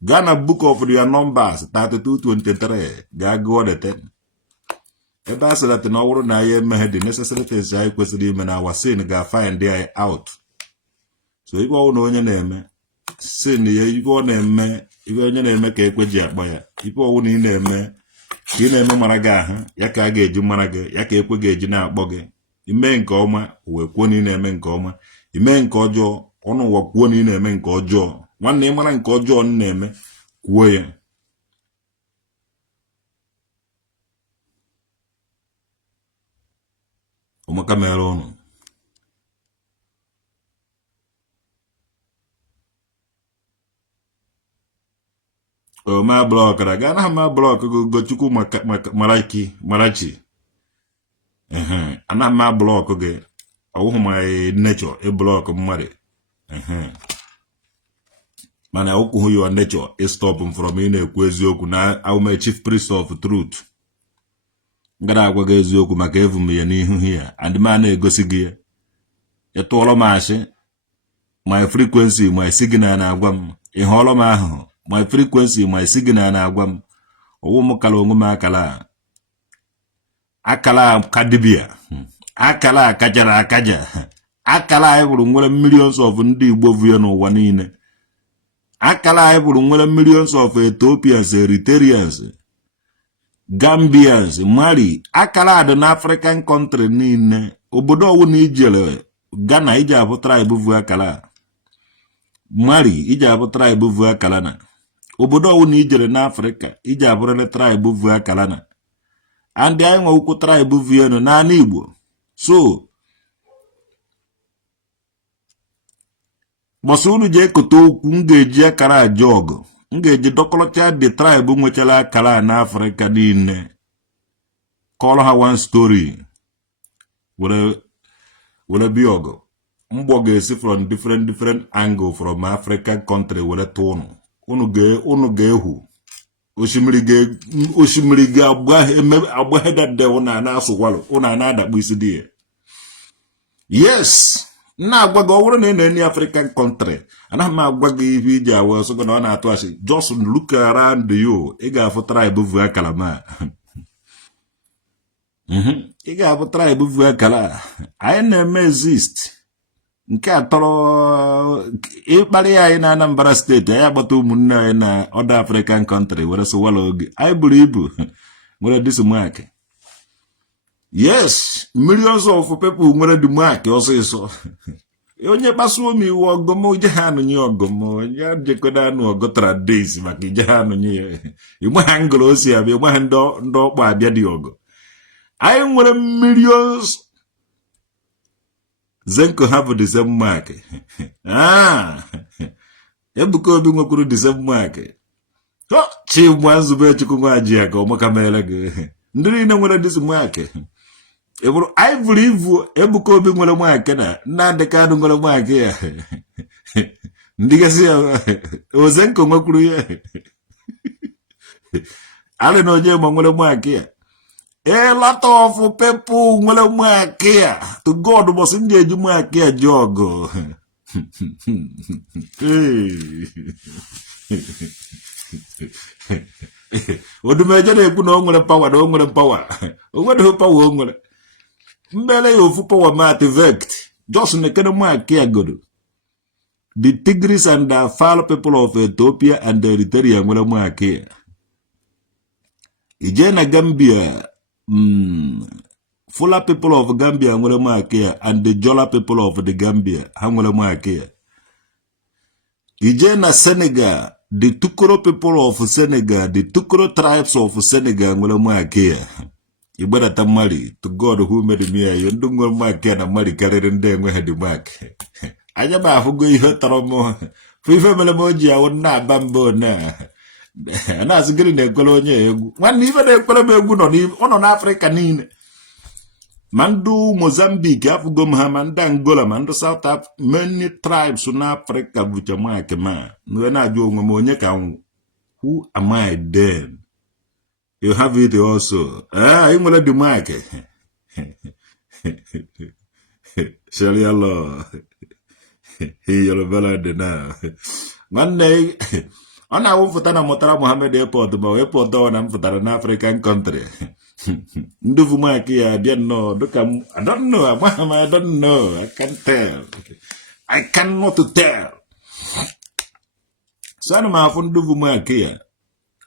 gaa na book of their numbers 3223 gaa gụọ dete ebe a sịrị na ọ bụrụ na anyị emeghe the necessary things anyị kwesịrị ime na our sin ga-find anyị out so ife ọwụ na onye na-eme sin ya ife ọ na-eme ife onye na-eme ka ekwe ji akpa ya ife ọwụ na ị na-eme ka ị na-eme mara gị ahụ ya ka a ga-eji mara gị ya ka ekwe ga-eji na-akpọ gị ime nke ọma uwe kwuo na ị na-eme nke ọma ime nke ọjọọ ọnụ ụwa kwuo na ị na-eme nke ọjọọ nwanne ị mara nke ọjọọ m na-eme kwuo ya ụmụaka mere ụnụ ma blọkara gaa na ma blọk gochukwu marachi ana ma blọk gị ọwụhụ ma nature blọk mmadụ mana ụkwụ your nature is stop from ị na-ekwu eziokwu na aume chief priest of truth ngara agwa gị eziokwu maka evu m ya n'ihu ya and ma na-egosi gị ya ịtụọrọ m ashị my frequency my signal na-agwa m ị hụọrọ m ahụhụ my frequency my signal na-agwa m ọwụ m kala onwe m akala kadibia akala akajara akaja akala anyị bụrụ nwere millions of ndị Igbo vu ya n'ụwa niile akala anyị bụrụ nwere millions of Ethiopians Eritreans Gambians Mali akala dị na African country niile obodo ọwụ na ijele Ghana iji abụ tribe vu akala Mali iji abụ tribe vu akala na obodo ọwụ na ijere na Africa iji abụrịrị tribe vu akala na and anyị nwe ukwu tribe vu enu n'ala Igbo so gbasa unu ji ekote okwu m ga-eji akara aja ọgụ m ga-eji dọkọlọcha the tribe nwechara akara na Africa niile kọrọ ha one story were bi ọgụ mgbọ ga-esi from different angle from African country were tụ unu ga-ehu osimiri ga agbaheda de una asụkwalụ una na-adakpu isi di ya. Yes, na agwa gị ọwụrụ na any African country anaghị m agwa gị ihe iji awa ọsọ gị na ọ na-atụ asị. Just look around you, ị ga-afụ tribe vu akala ma ị ga-afụ tribe vu akala. Anyị na-eme exist. Nke a tọrọ ịkparị anyị na Anambra steeti, anyị agbata ụmụnne anyị na other African country were sowala oge anyị buru ibu nwere dismark. Yes, millions of people nwere dismark ọsịsọ. Onye kpasuo m iwu ọgọm je ha anụnye ọgọm ya jekoda anụ ọgọtara days maka ije ha anụnye ya. Igbe ha ngụrụ osi abịa, igbe ha ndị ọkpọ abịa dị ọgọ. Anyị nwere millions. Zenko have the same mark. Ebuka Obi nwekwuru the same mark. Chimwa Nzube Chukwu nwa Ajaja ọmaka mere gị. Ndị niile nwere this mark. Eburu Ivory Ivu Ebuka Obi nwere mark na Nnamdi Kanu nwere mark ya. Ndị gasị ya Zenko nwekwuru ya. Ale na onye ma nwere mark ya. A lot of people nwere mark ya. To God must engage mark ya jogo. Odumeje na-ekwu na o nwere power na o nwere power. O nwere power o nwere. Mbele ya ofu power ma activate. Just nekene mark ya godo. The Tigris and the Afar people of Ethiopia and Eritrea nwere mark ya. Ije na Gambia, Fula people of Gambia nwere mark ya and the Jola people of the Gambia ha nwere mark ya. Ije na Senegal, the Tukoro people of Senegal, the Tukoro tribes of Senegal nwere mark ya. Igbadata Mali, to God who made me ya, ndị nwere mark ya na Mali karịrị ndị enweghị the mark. Anya ma afụgo ihe tọrọ m fụ ife mere m oji awụ na-aba mbọ na na-asị gịrị na-ekwere onye egwu. Nwanne ife na-ekwere m egwu ọ nọ n'Afrịka niile. Ma ndị Mozambique afụgo m ha, ma ndị Angola, ma ndị South Africa, many tribes n'Afrịka bụcha mark ma nwe na-ajụ onwe m onye ka nwụ. Who am I then? You have it also. Ị nwere the mark. Sharia law. Yoruba land na. Nwanne ọ na-awụfụta na Murtala Mohammed airport ma airport ọ na mfụtara n'African country. Ndị vu mark ya bịa nnọọ dịka I don't know, I don't know, I can't tell. I cannot tell. So ana m afụ ndị vu mark ya.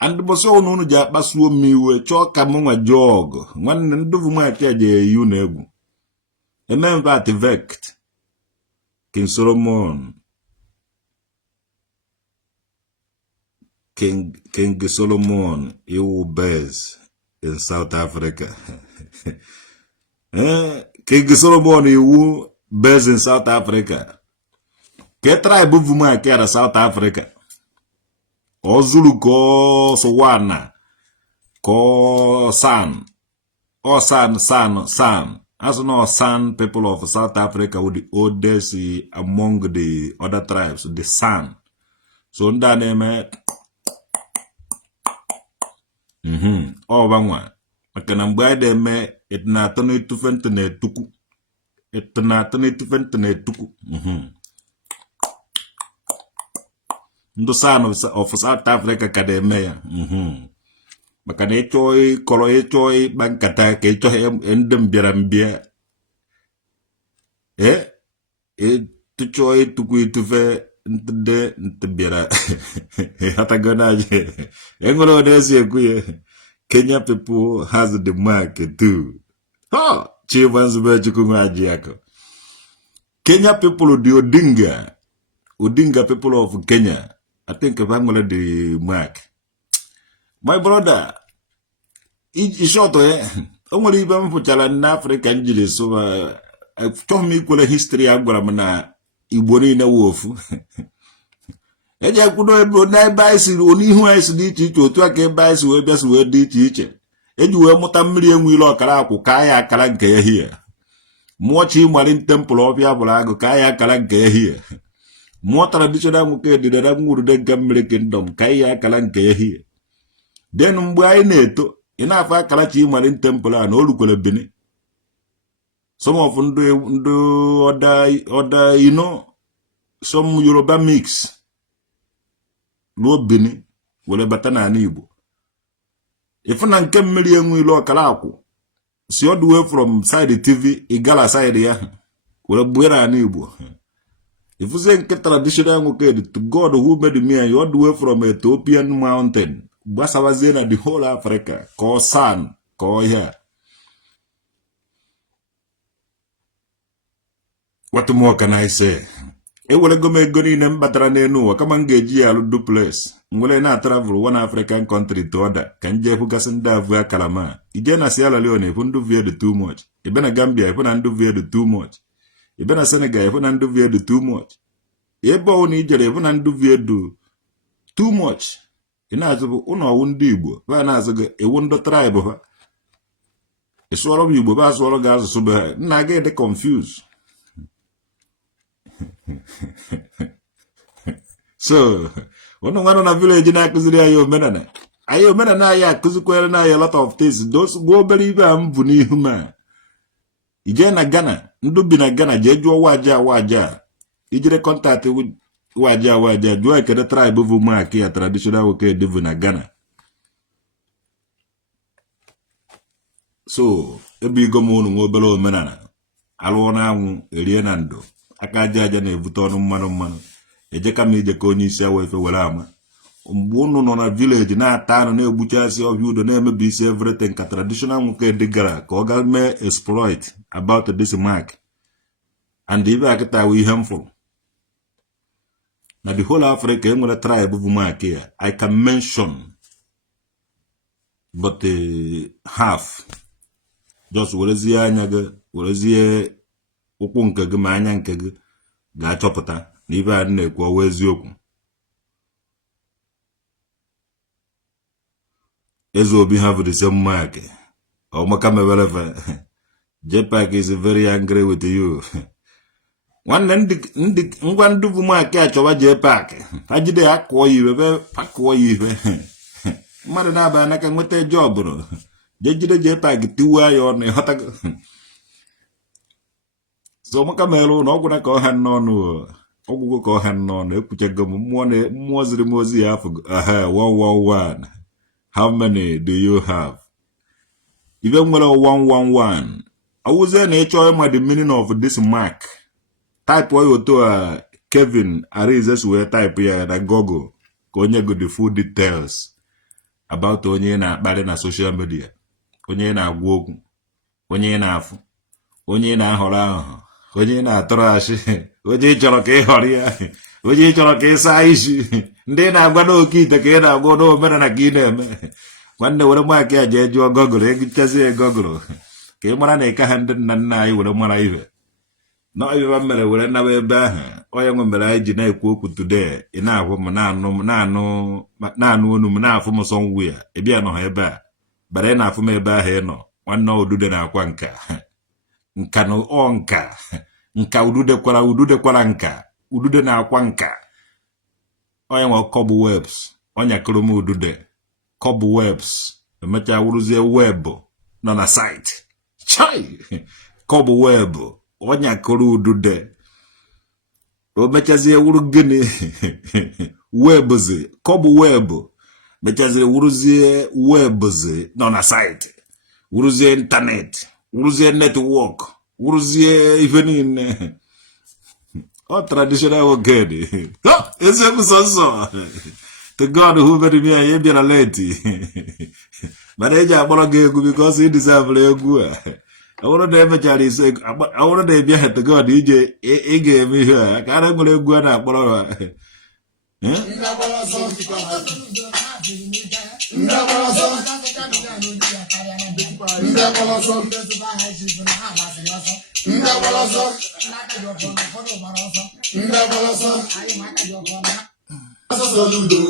And bọsọ unu ji akpasuo m iwe chọọ ka m nwa jọg. Nwanne ndị vu mark ya je eyu na egwu. Emembe activate King Solomon. King Solomon, Iwu Bez in South Africa. King Solomon, Iwu Bez in South Africa. Ke tribe vu mark ya na South Africa. Ozulu ko Sowana. Ko San. O San. As no San people of South Africa with the oldest among the other tribes, the San. So nda neme ọ banwa maka na mgbe anyị na-eme etna-atọ na-etufe ntị na-etuku. Etna-atọ na-etufe ntị na-etuku. Ndị San of South Africa ka na-eme ya. Maka na ịchọ ịkpa nkata ka ịchọ ndị mbịarambịa. Ịchọ ịtukwu itufe ndị bịara hataganaje. Enwere onye ekwu ya. Kenya people has the mark too. Chima Nzube Chukwu nwa Ajaja. Kenya people, the Odinga people of Kenya, I think if I'm going the mark. My brother, it's short, only even for Chalan Africa and so I've told me equal history. I'm going to Igbo na wofu. Eje kwudo ebe na ebe anyị siri oni ihu anyị si dị iche iche otu aka ebe anyị si wee bịa si wee dị iche iche. Eji wee mụta mmiri enwe ile ọkara akwụ ka ya akara nke ya hie. Mụọ chi mmalin temple ọbịa bụrụ agụ ka ya akara nke ya hie. Mụọ traditional nwoke dịdara nwuru de nke mmiri kingdom ka ya akara nke ya hie. Then mgbe anyị na-eto ị na-afọ akarachi ịmalin temple a na olukwere Benin. Some of other you know, some Yoruba mix no Benin were bata na Igbo. If na nke mmiri enwe ilu ọkara akwụ si all the way from side TV igala side ya were gbuere ana Igbo. If you say nke traditional nwoke to God who made me and you all the way from Ethiopian mountain gbasawazie na the whole Africa ka ọ san ka ọ ya. What more can I say? Ewele go me go niile mbatara n'enu ụwa kama m ga-eji ya alụ duplex nwere na travel one African country to other ka nje hụgasị ndị avụ akara ma ije na Sierra Leone ifu ndị vie too much, ibe na Gambia ifu na ndị vie too much, ibe na Senegal ifu na ndị vie too much, ebe ọ na ijere ifu na ndị vie too much. Ị na-azụ bụ ụnọ ọwụ ndị Igbo ba na-azụ gị ewu ndị tribe ha ịsụọrọ bụ Igbo ba asụọrọ gị asụsụ be ha nna gị dị confused. So, Onu Mmanu na village na-akụziri anyị omenala. Anyị omenala anyị akụzikwere na anyị a lot of things. Those go obere ibe a mbụ n'ihu ma. Ije na Ghana, ndị bi na Ghana jee jụọ waja. Ijire contact waja jụọ ekede tribe bụ ụmụaka ya traditional nwoke edivu na Ghana. So, ebe igo m unu nwe obere omenala. Alụọ na Anwu Erie na ndo. Aka Ajaja na-ebute Onu Mmanu. Ejeka m ije ka onye isi awa ife were ama. Mgbe unu nọ na village na-ata anụ na-egbuchasị ọhịa udo na-emebi isi everything ka traditional nwoke dị gara ka ọ ga mee exploit about this mark. And ibe akịta wụ ihe m fụrụ. Na the whole Africa enwere tribe bụ mark ya. I can mention but half. Just werezie anya gị, werezie ụkwụ nke gị ma anya nke gị ga-achọpụta na ibe a na-ekwu ọwa eziokwu. Eze Obi have the same mark. Omaka mewelefe. JPAC is very angry with you. Nwanne ndị ngwa ndị bụ mark achọwa JPAC. Ha jide akụọ ya ibe. Mmadụ na-aba anaka nweta job rụ. Jejide JPAC tiwe ya ọnụ ịghọtago. So Omaka mere na ọgwụ na ka ọha n'ọnụ ọgwụgwọ ka ọha n'ọnụ ekwuchago m mmụọ ziri m ozi ya afọ 111. How many do you have? Even when 111, I was there nature the meaning of this mark. Type what you to Kevin Arises where type here at Google. Onye go the full details about onye na bari na social media. Onye na agwo onye na afu. Onye na ahọrọ ahụ. Onye na atọrọ ashị. Onye chọrọ ka ịhọrọ ya. Onye chọrọ ka ịsa isi. Ndị na-agwa n'oke ite ka ị na-agwa n'omenala ka ị na-eme. Nwanne were mark ya jee jụọ Google egichazie Google ka ị mara na ịka ha ndị nna nna anyị were mara ihe. Na ibe mere were nawa ebe ahụ onye nwe mere anyị ji na-ekwu okwu today ị na-ahụ m na-anụ onu m na-afụ m somewhere ịbịa nọ ha ebe a bara ị na-afụ m ebe ahụ ị nọ nwanne Udude na-akwa nka na nka ududekwara nka Udude na-akwa nka onye nwe cobwebs onye kụrụ m Udude cobwebs emecha wuruzie web nọ na site chai cobweb onye kụrụ Udude o mechazie wuru gịnị webzi cobweb mechazie wuruzie webzi nọ na site wuruzie internet wuruzie network wuruzie ife niile. Oh, traditional again. It's a to God who made me a Indian lady. But I just because he deserves a good. I want to never tell you, I want to be at the God, he gave me here. I can't go and borrow. Soludo.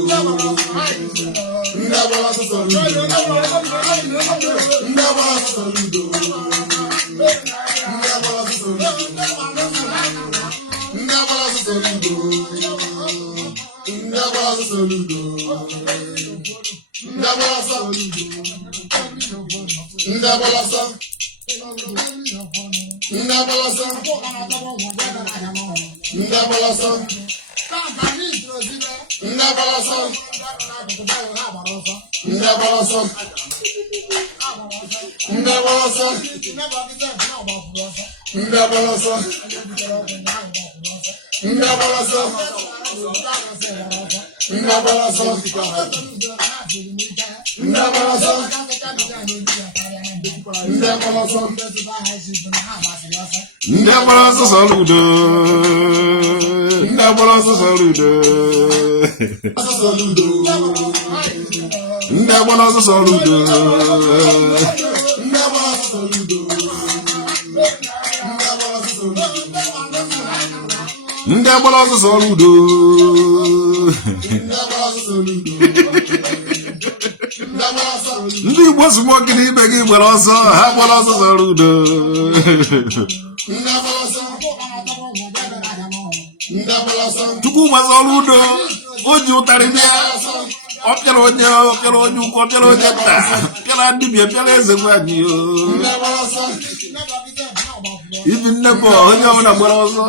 Soludo. Soludo. Ndị Igbo si nwoke n'ibe gị gbara ọsọ, ha gbara ọsọ Soludo. Chukwu gba Soludo, o ji ụtarị bịa, ọ pịara onye ukwu, ọ pịara onye nta, pịara dibịa, pịara eze nwanyị. Ibi nnepụ onye ọbụla gbara ọsọ.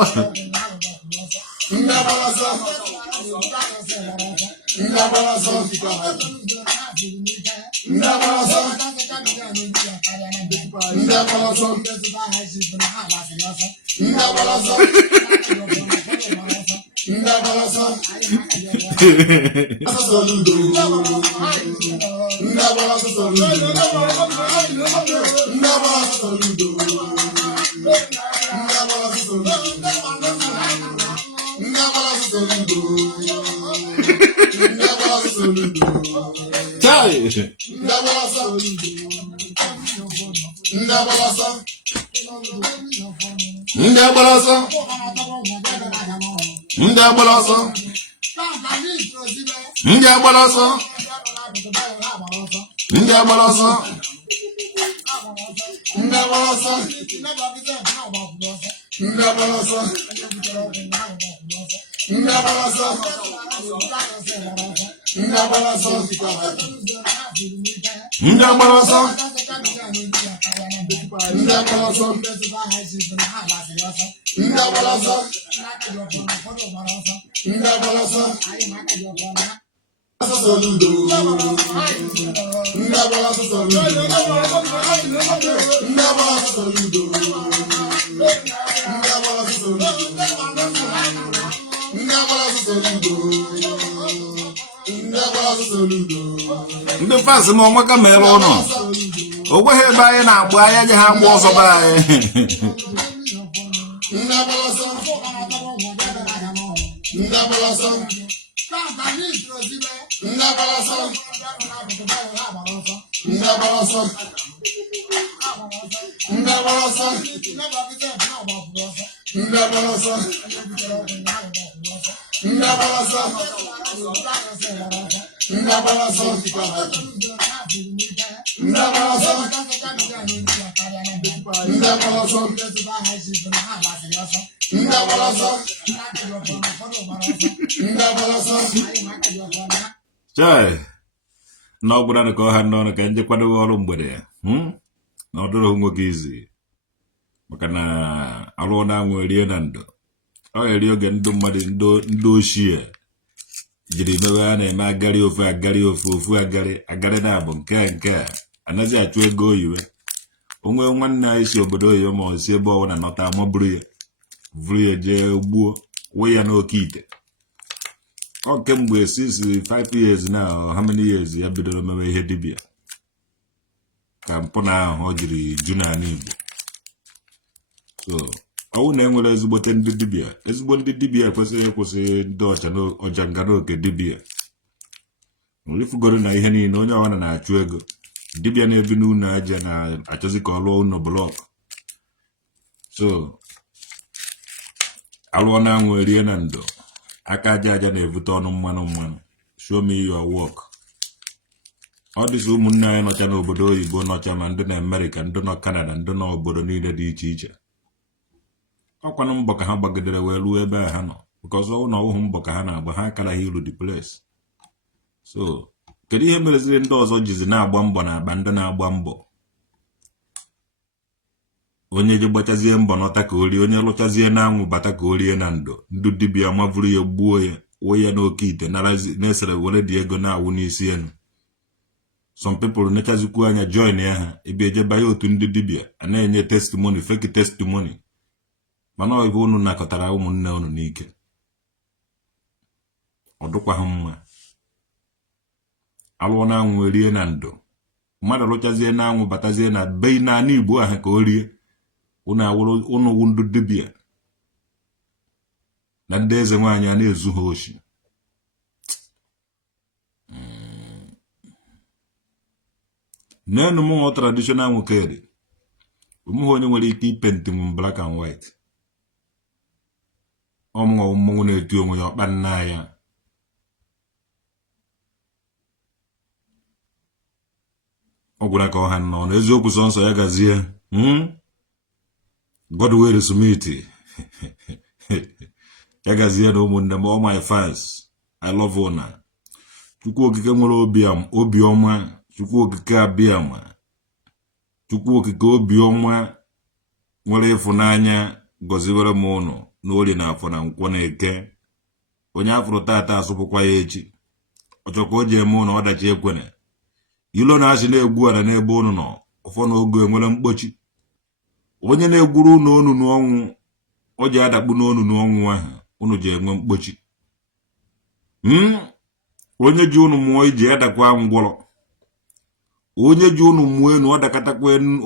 Ndị fasi ma ọmaka mere ụnọ o gweghị ebe anyị na-agba anya nye ha mgba ọzọ be Chai, na ọ bụrụ na ka ọ ha n'ọnụ ka ndị kwadobe ọrụ mgbede ya na ọ dụrụ nwoke izi maka na alụọ na Anwu Erie na ndo ọ eri oge ndụ mmadụ ndị ochie jiri mewe a na-eme agari ofu agari na-abụ nke a anaghị achụ ego oyiwe onwe nwanne anyị si obodo oyiwe ma ọ si ebe ọwụ na nọta ama buru ya jee gbuo wee ya n'oke ite. Ọ kemgbe 5 years na how many years ya bidoro mewe ihe dibịa ka mpụ na ahụ ọ jiri ju n'ala Igbo. So ọwụ na enwere ezigbote ndị dibịa, ezigbo ndị dibịa ekwesịghị ịkwụsị ndị ọja nga n'oke dibịa. Ifugoro na ihe niile onye ọwana na-achụ ego, dibịa na-ebi n'ụlọ aja na-achọzi ka ọ lụọ ụlọ blọk. So alụọ na Anwu Erie na ndo aka Ajaja na-evute ọnụ mmanụ show me your work. Ọ dịsị ụmụnne anyị nọcha n'obodo oyibo nọcha ma ndị na Amerịka, ndị nọ Canada, ndị nọ obodo niile dị iche iche. Ọkwanụ mbọ ka ha gbagidere wee ruo ebe ha nọ because ọwụ na ọwụhụ mbọ ka ha na-agba ha akaraghị iru the place. So kedu ihe mereziri ndị ọzọ jizi na-agba mbọ na agba ndị na-agba mbọ onye ji gbachazie mbọ nọta ka orie onye lụchazie na anwụ bata ka orie na ndo ndị dibịa mavuru ya gbuo ya wụ ya n'oke ite na-esere were dị ego na-awụ n'isi enu some people nechazikwu anya join ya ha ebe ejeba ya otu ndị dibịa a na-enye testimony fake testimony mana ọ bụ unu nakọtara ụmụnne unu n'ike ọ dụkwaghị mma alụọ na anwụ erie na ndo mmadụ lụchazie na anwụ batazie na be naanị Igbo ahụ ka o rie unu wu ndị dibịa na ndị eze nwaanyị a na-ezu ha oshi nenu mụ traditional nwokeri ụmụ onye nwere ike ipenti m black and white ọmụọ mmọnwụ na-eti onwe ya ọkpa nna ya ọ gwara ka ọha nọ n'eziokwu sọnsọ ya gazie God will submit ya gazie na ụmụnne m all my fans I love you na Chukwu okike nwere obi ọma Chukwu okike abịama Chukwu okike obi ọma nwere ịfụnanya gọziwere m ụnụ n'oli na afọ na nkwọ na eke onye afụrụ tata asụpụkwa ya echi ọchọkwa o ji eme ụnụ ọdachi ekwene ilo na-asị na-egbu ara n'ebe ụnụ nọ ụfọ na ogo enwere mkpochi onye na-egwuru ụnụ onu n'ọnwụ o ji adakpu n'onu n'ọnwụ ahụ ụnụ ji enwe mkpochi onye ji ụnụ mmụọ iji adakwa ngwọrọ onye ji ụnụ mmụọ enu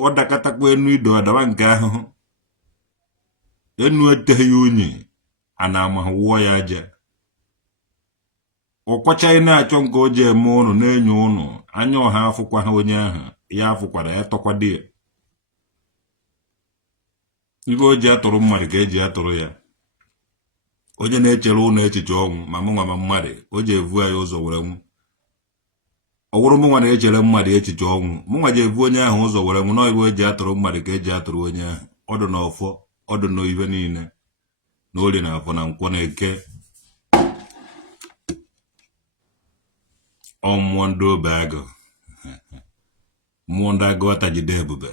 ọ dakatakwa enu ido adawa nke ahụhụ enu eteghị unyi a na-amahụ wụọ ya aja ọkwachaghị na-achọ nke o ji eme ụnụ na-enyo ụnụ anya ọha afụkwa ha onye ahụ ya afụkwara ya tọkwado ya ibe o ji atụrụ mmadụ ka eji atụrụ ya onye na-echere ụnụ echiche ọnwụ ma mụnwa ma mmadụ o ji evu ya ụzọ were nwụ ọ wụrụ mụnwa na-echere mmadụ echiche ọnwụ mụnwa ji evu onye ahụ ụzọ were nwụ n'ibe o ji atụrụ mmadụ ka eji atụrụ onye ahụ ọdụ na ọfọ ọdụ na ibe niile na oli na afọ na nkwọ na eke mmụọ ndị obe agụ mmụọ ndị agụ ọtajide ebube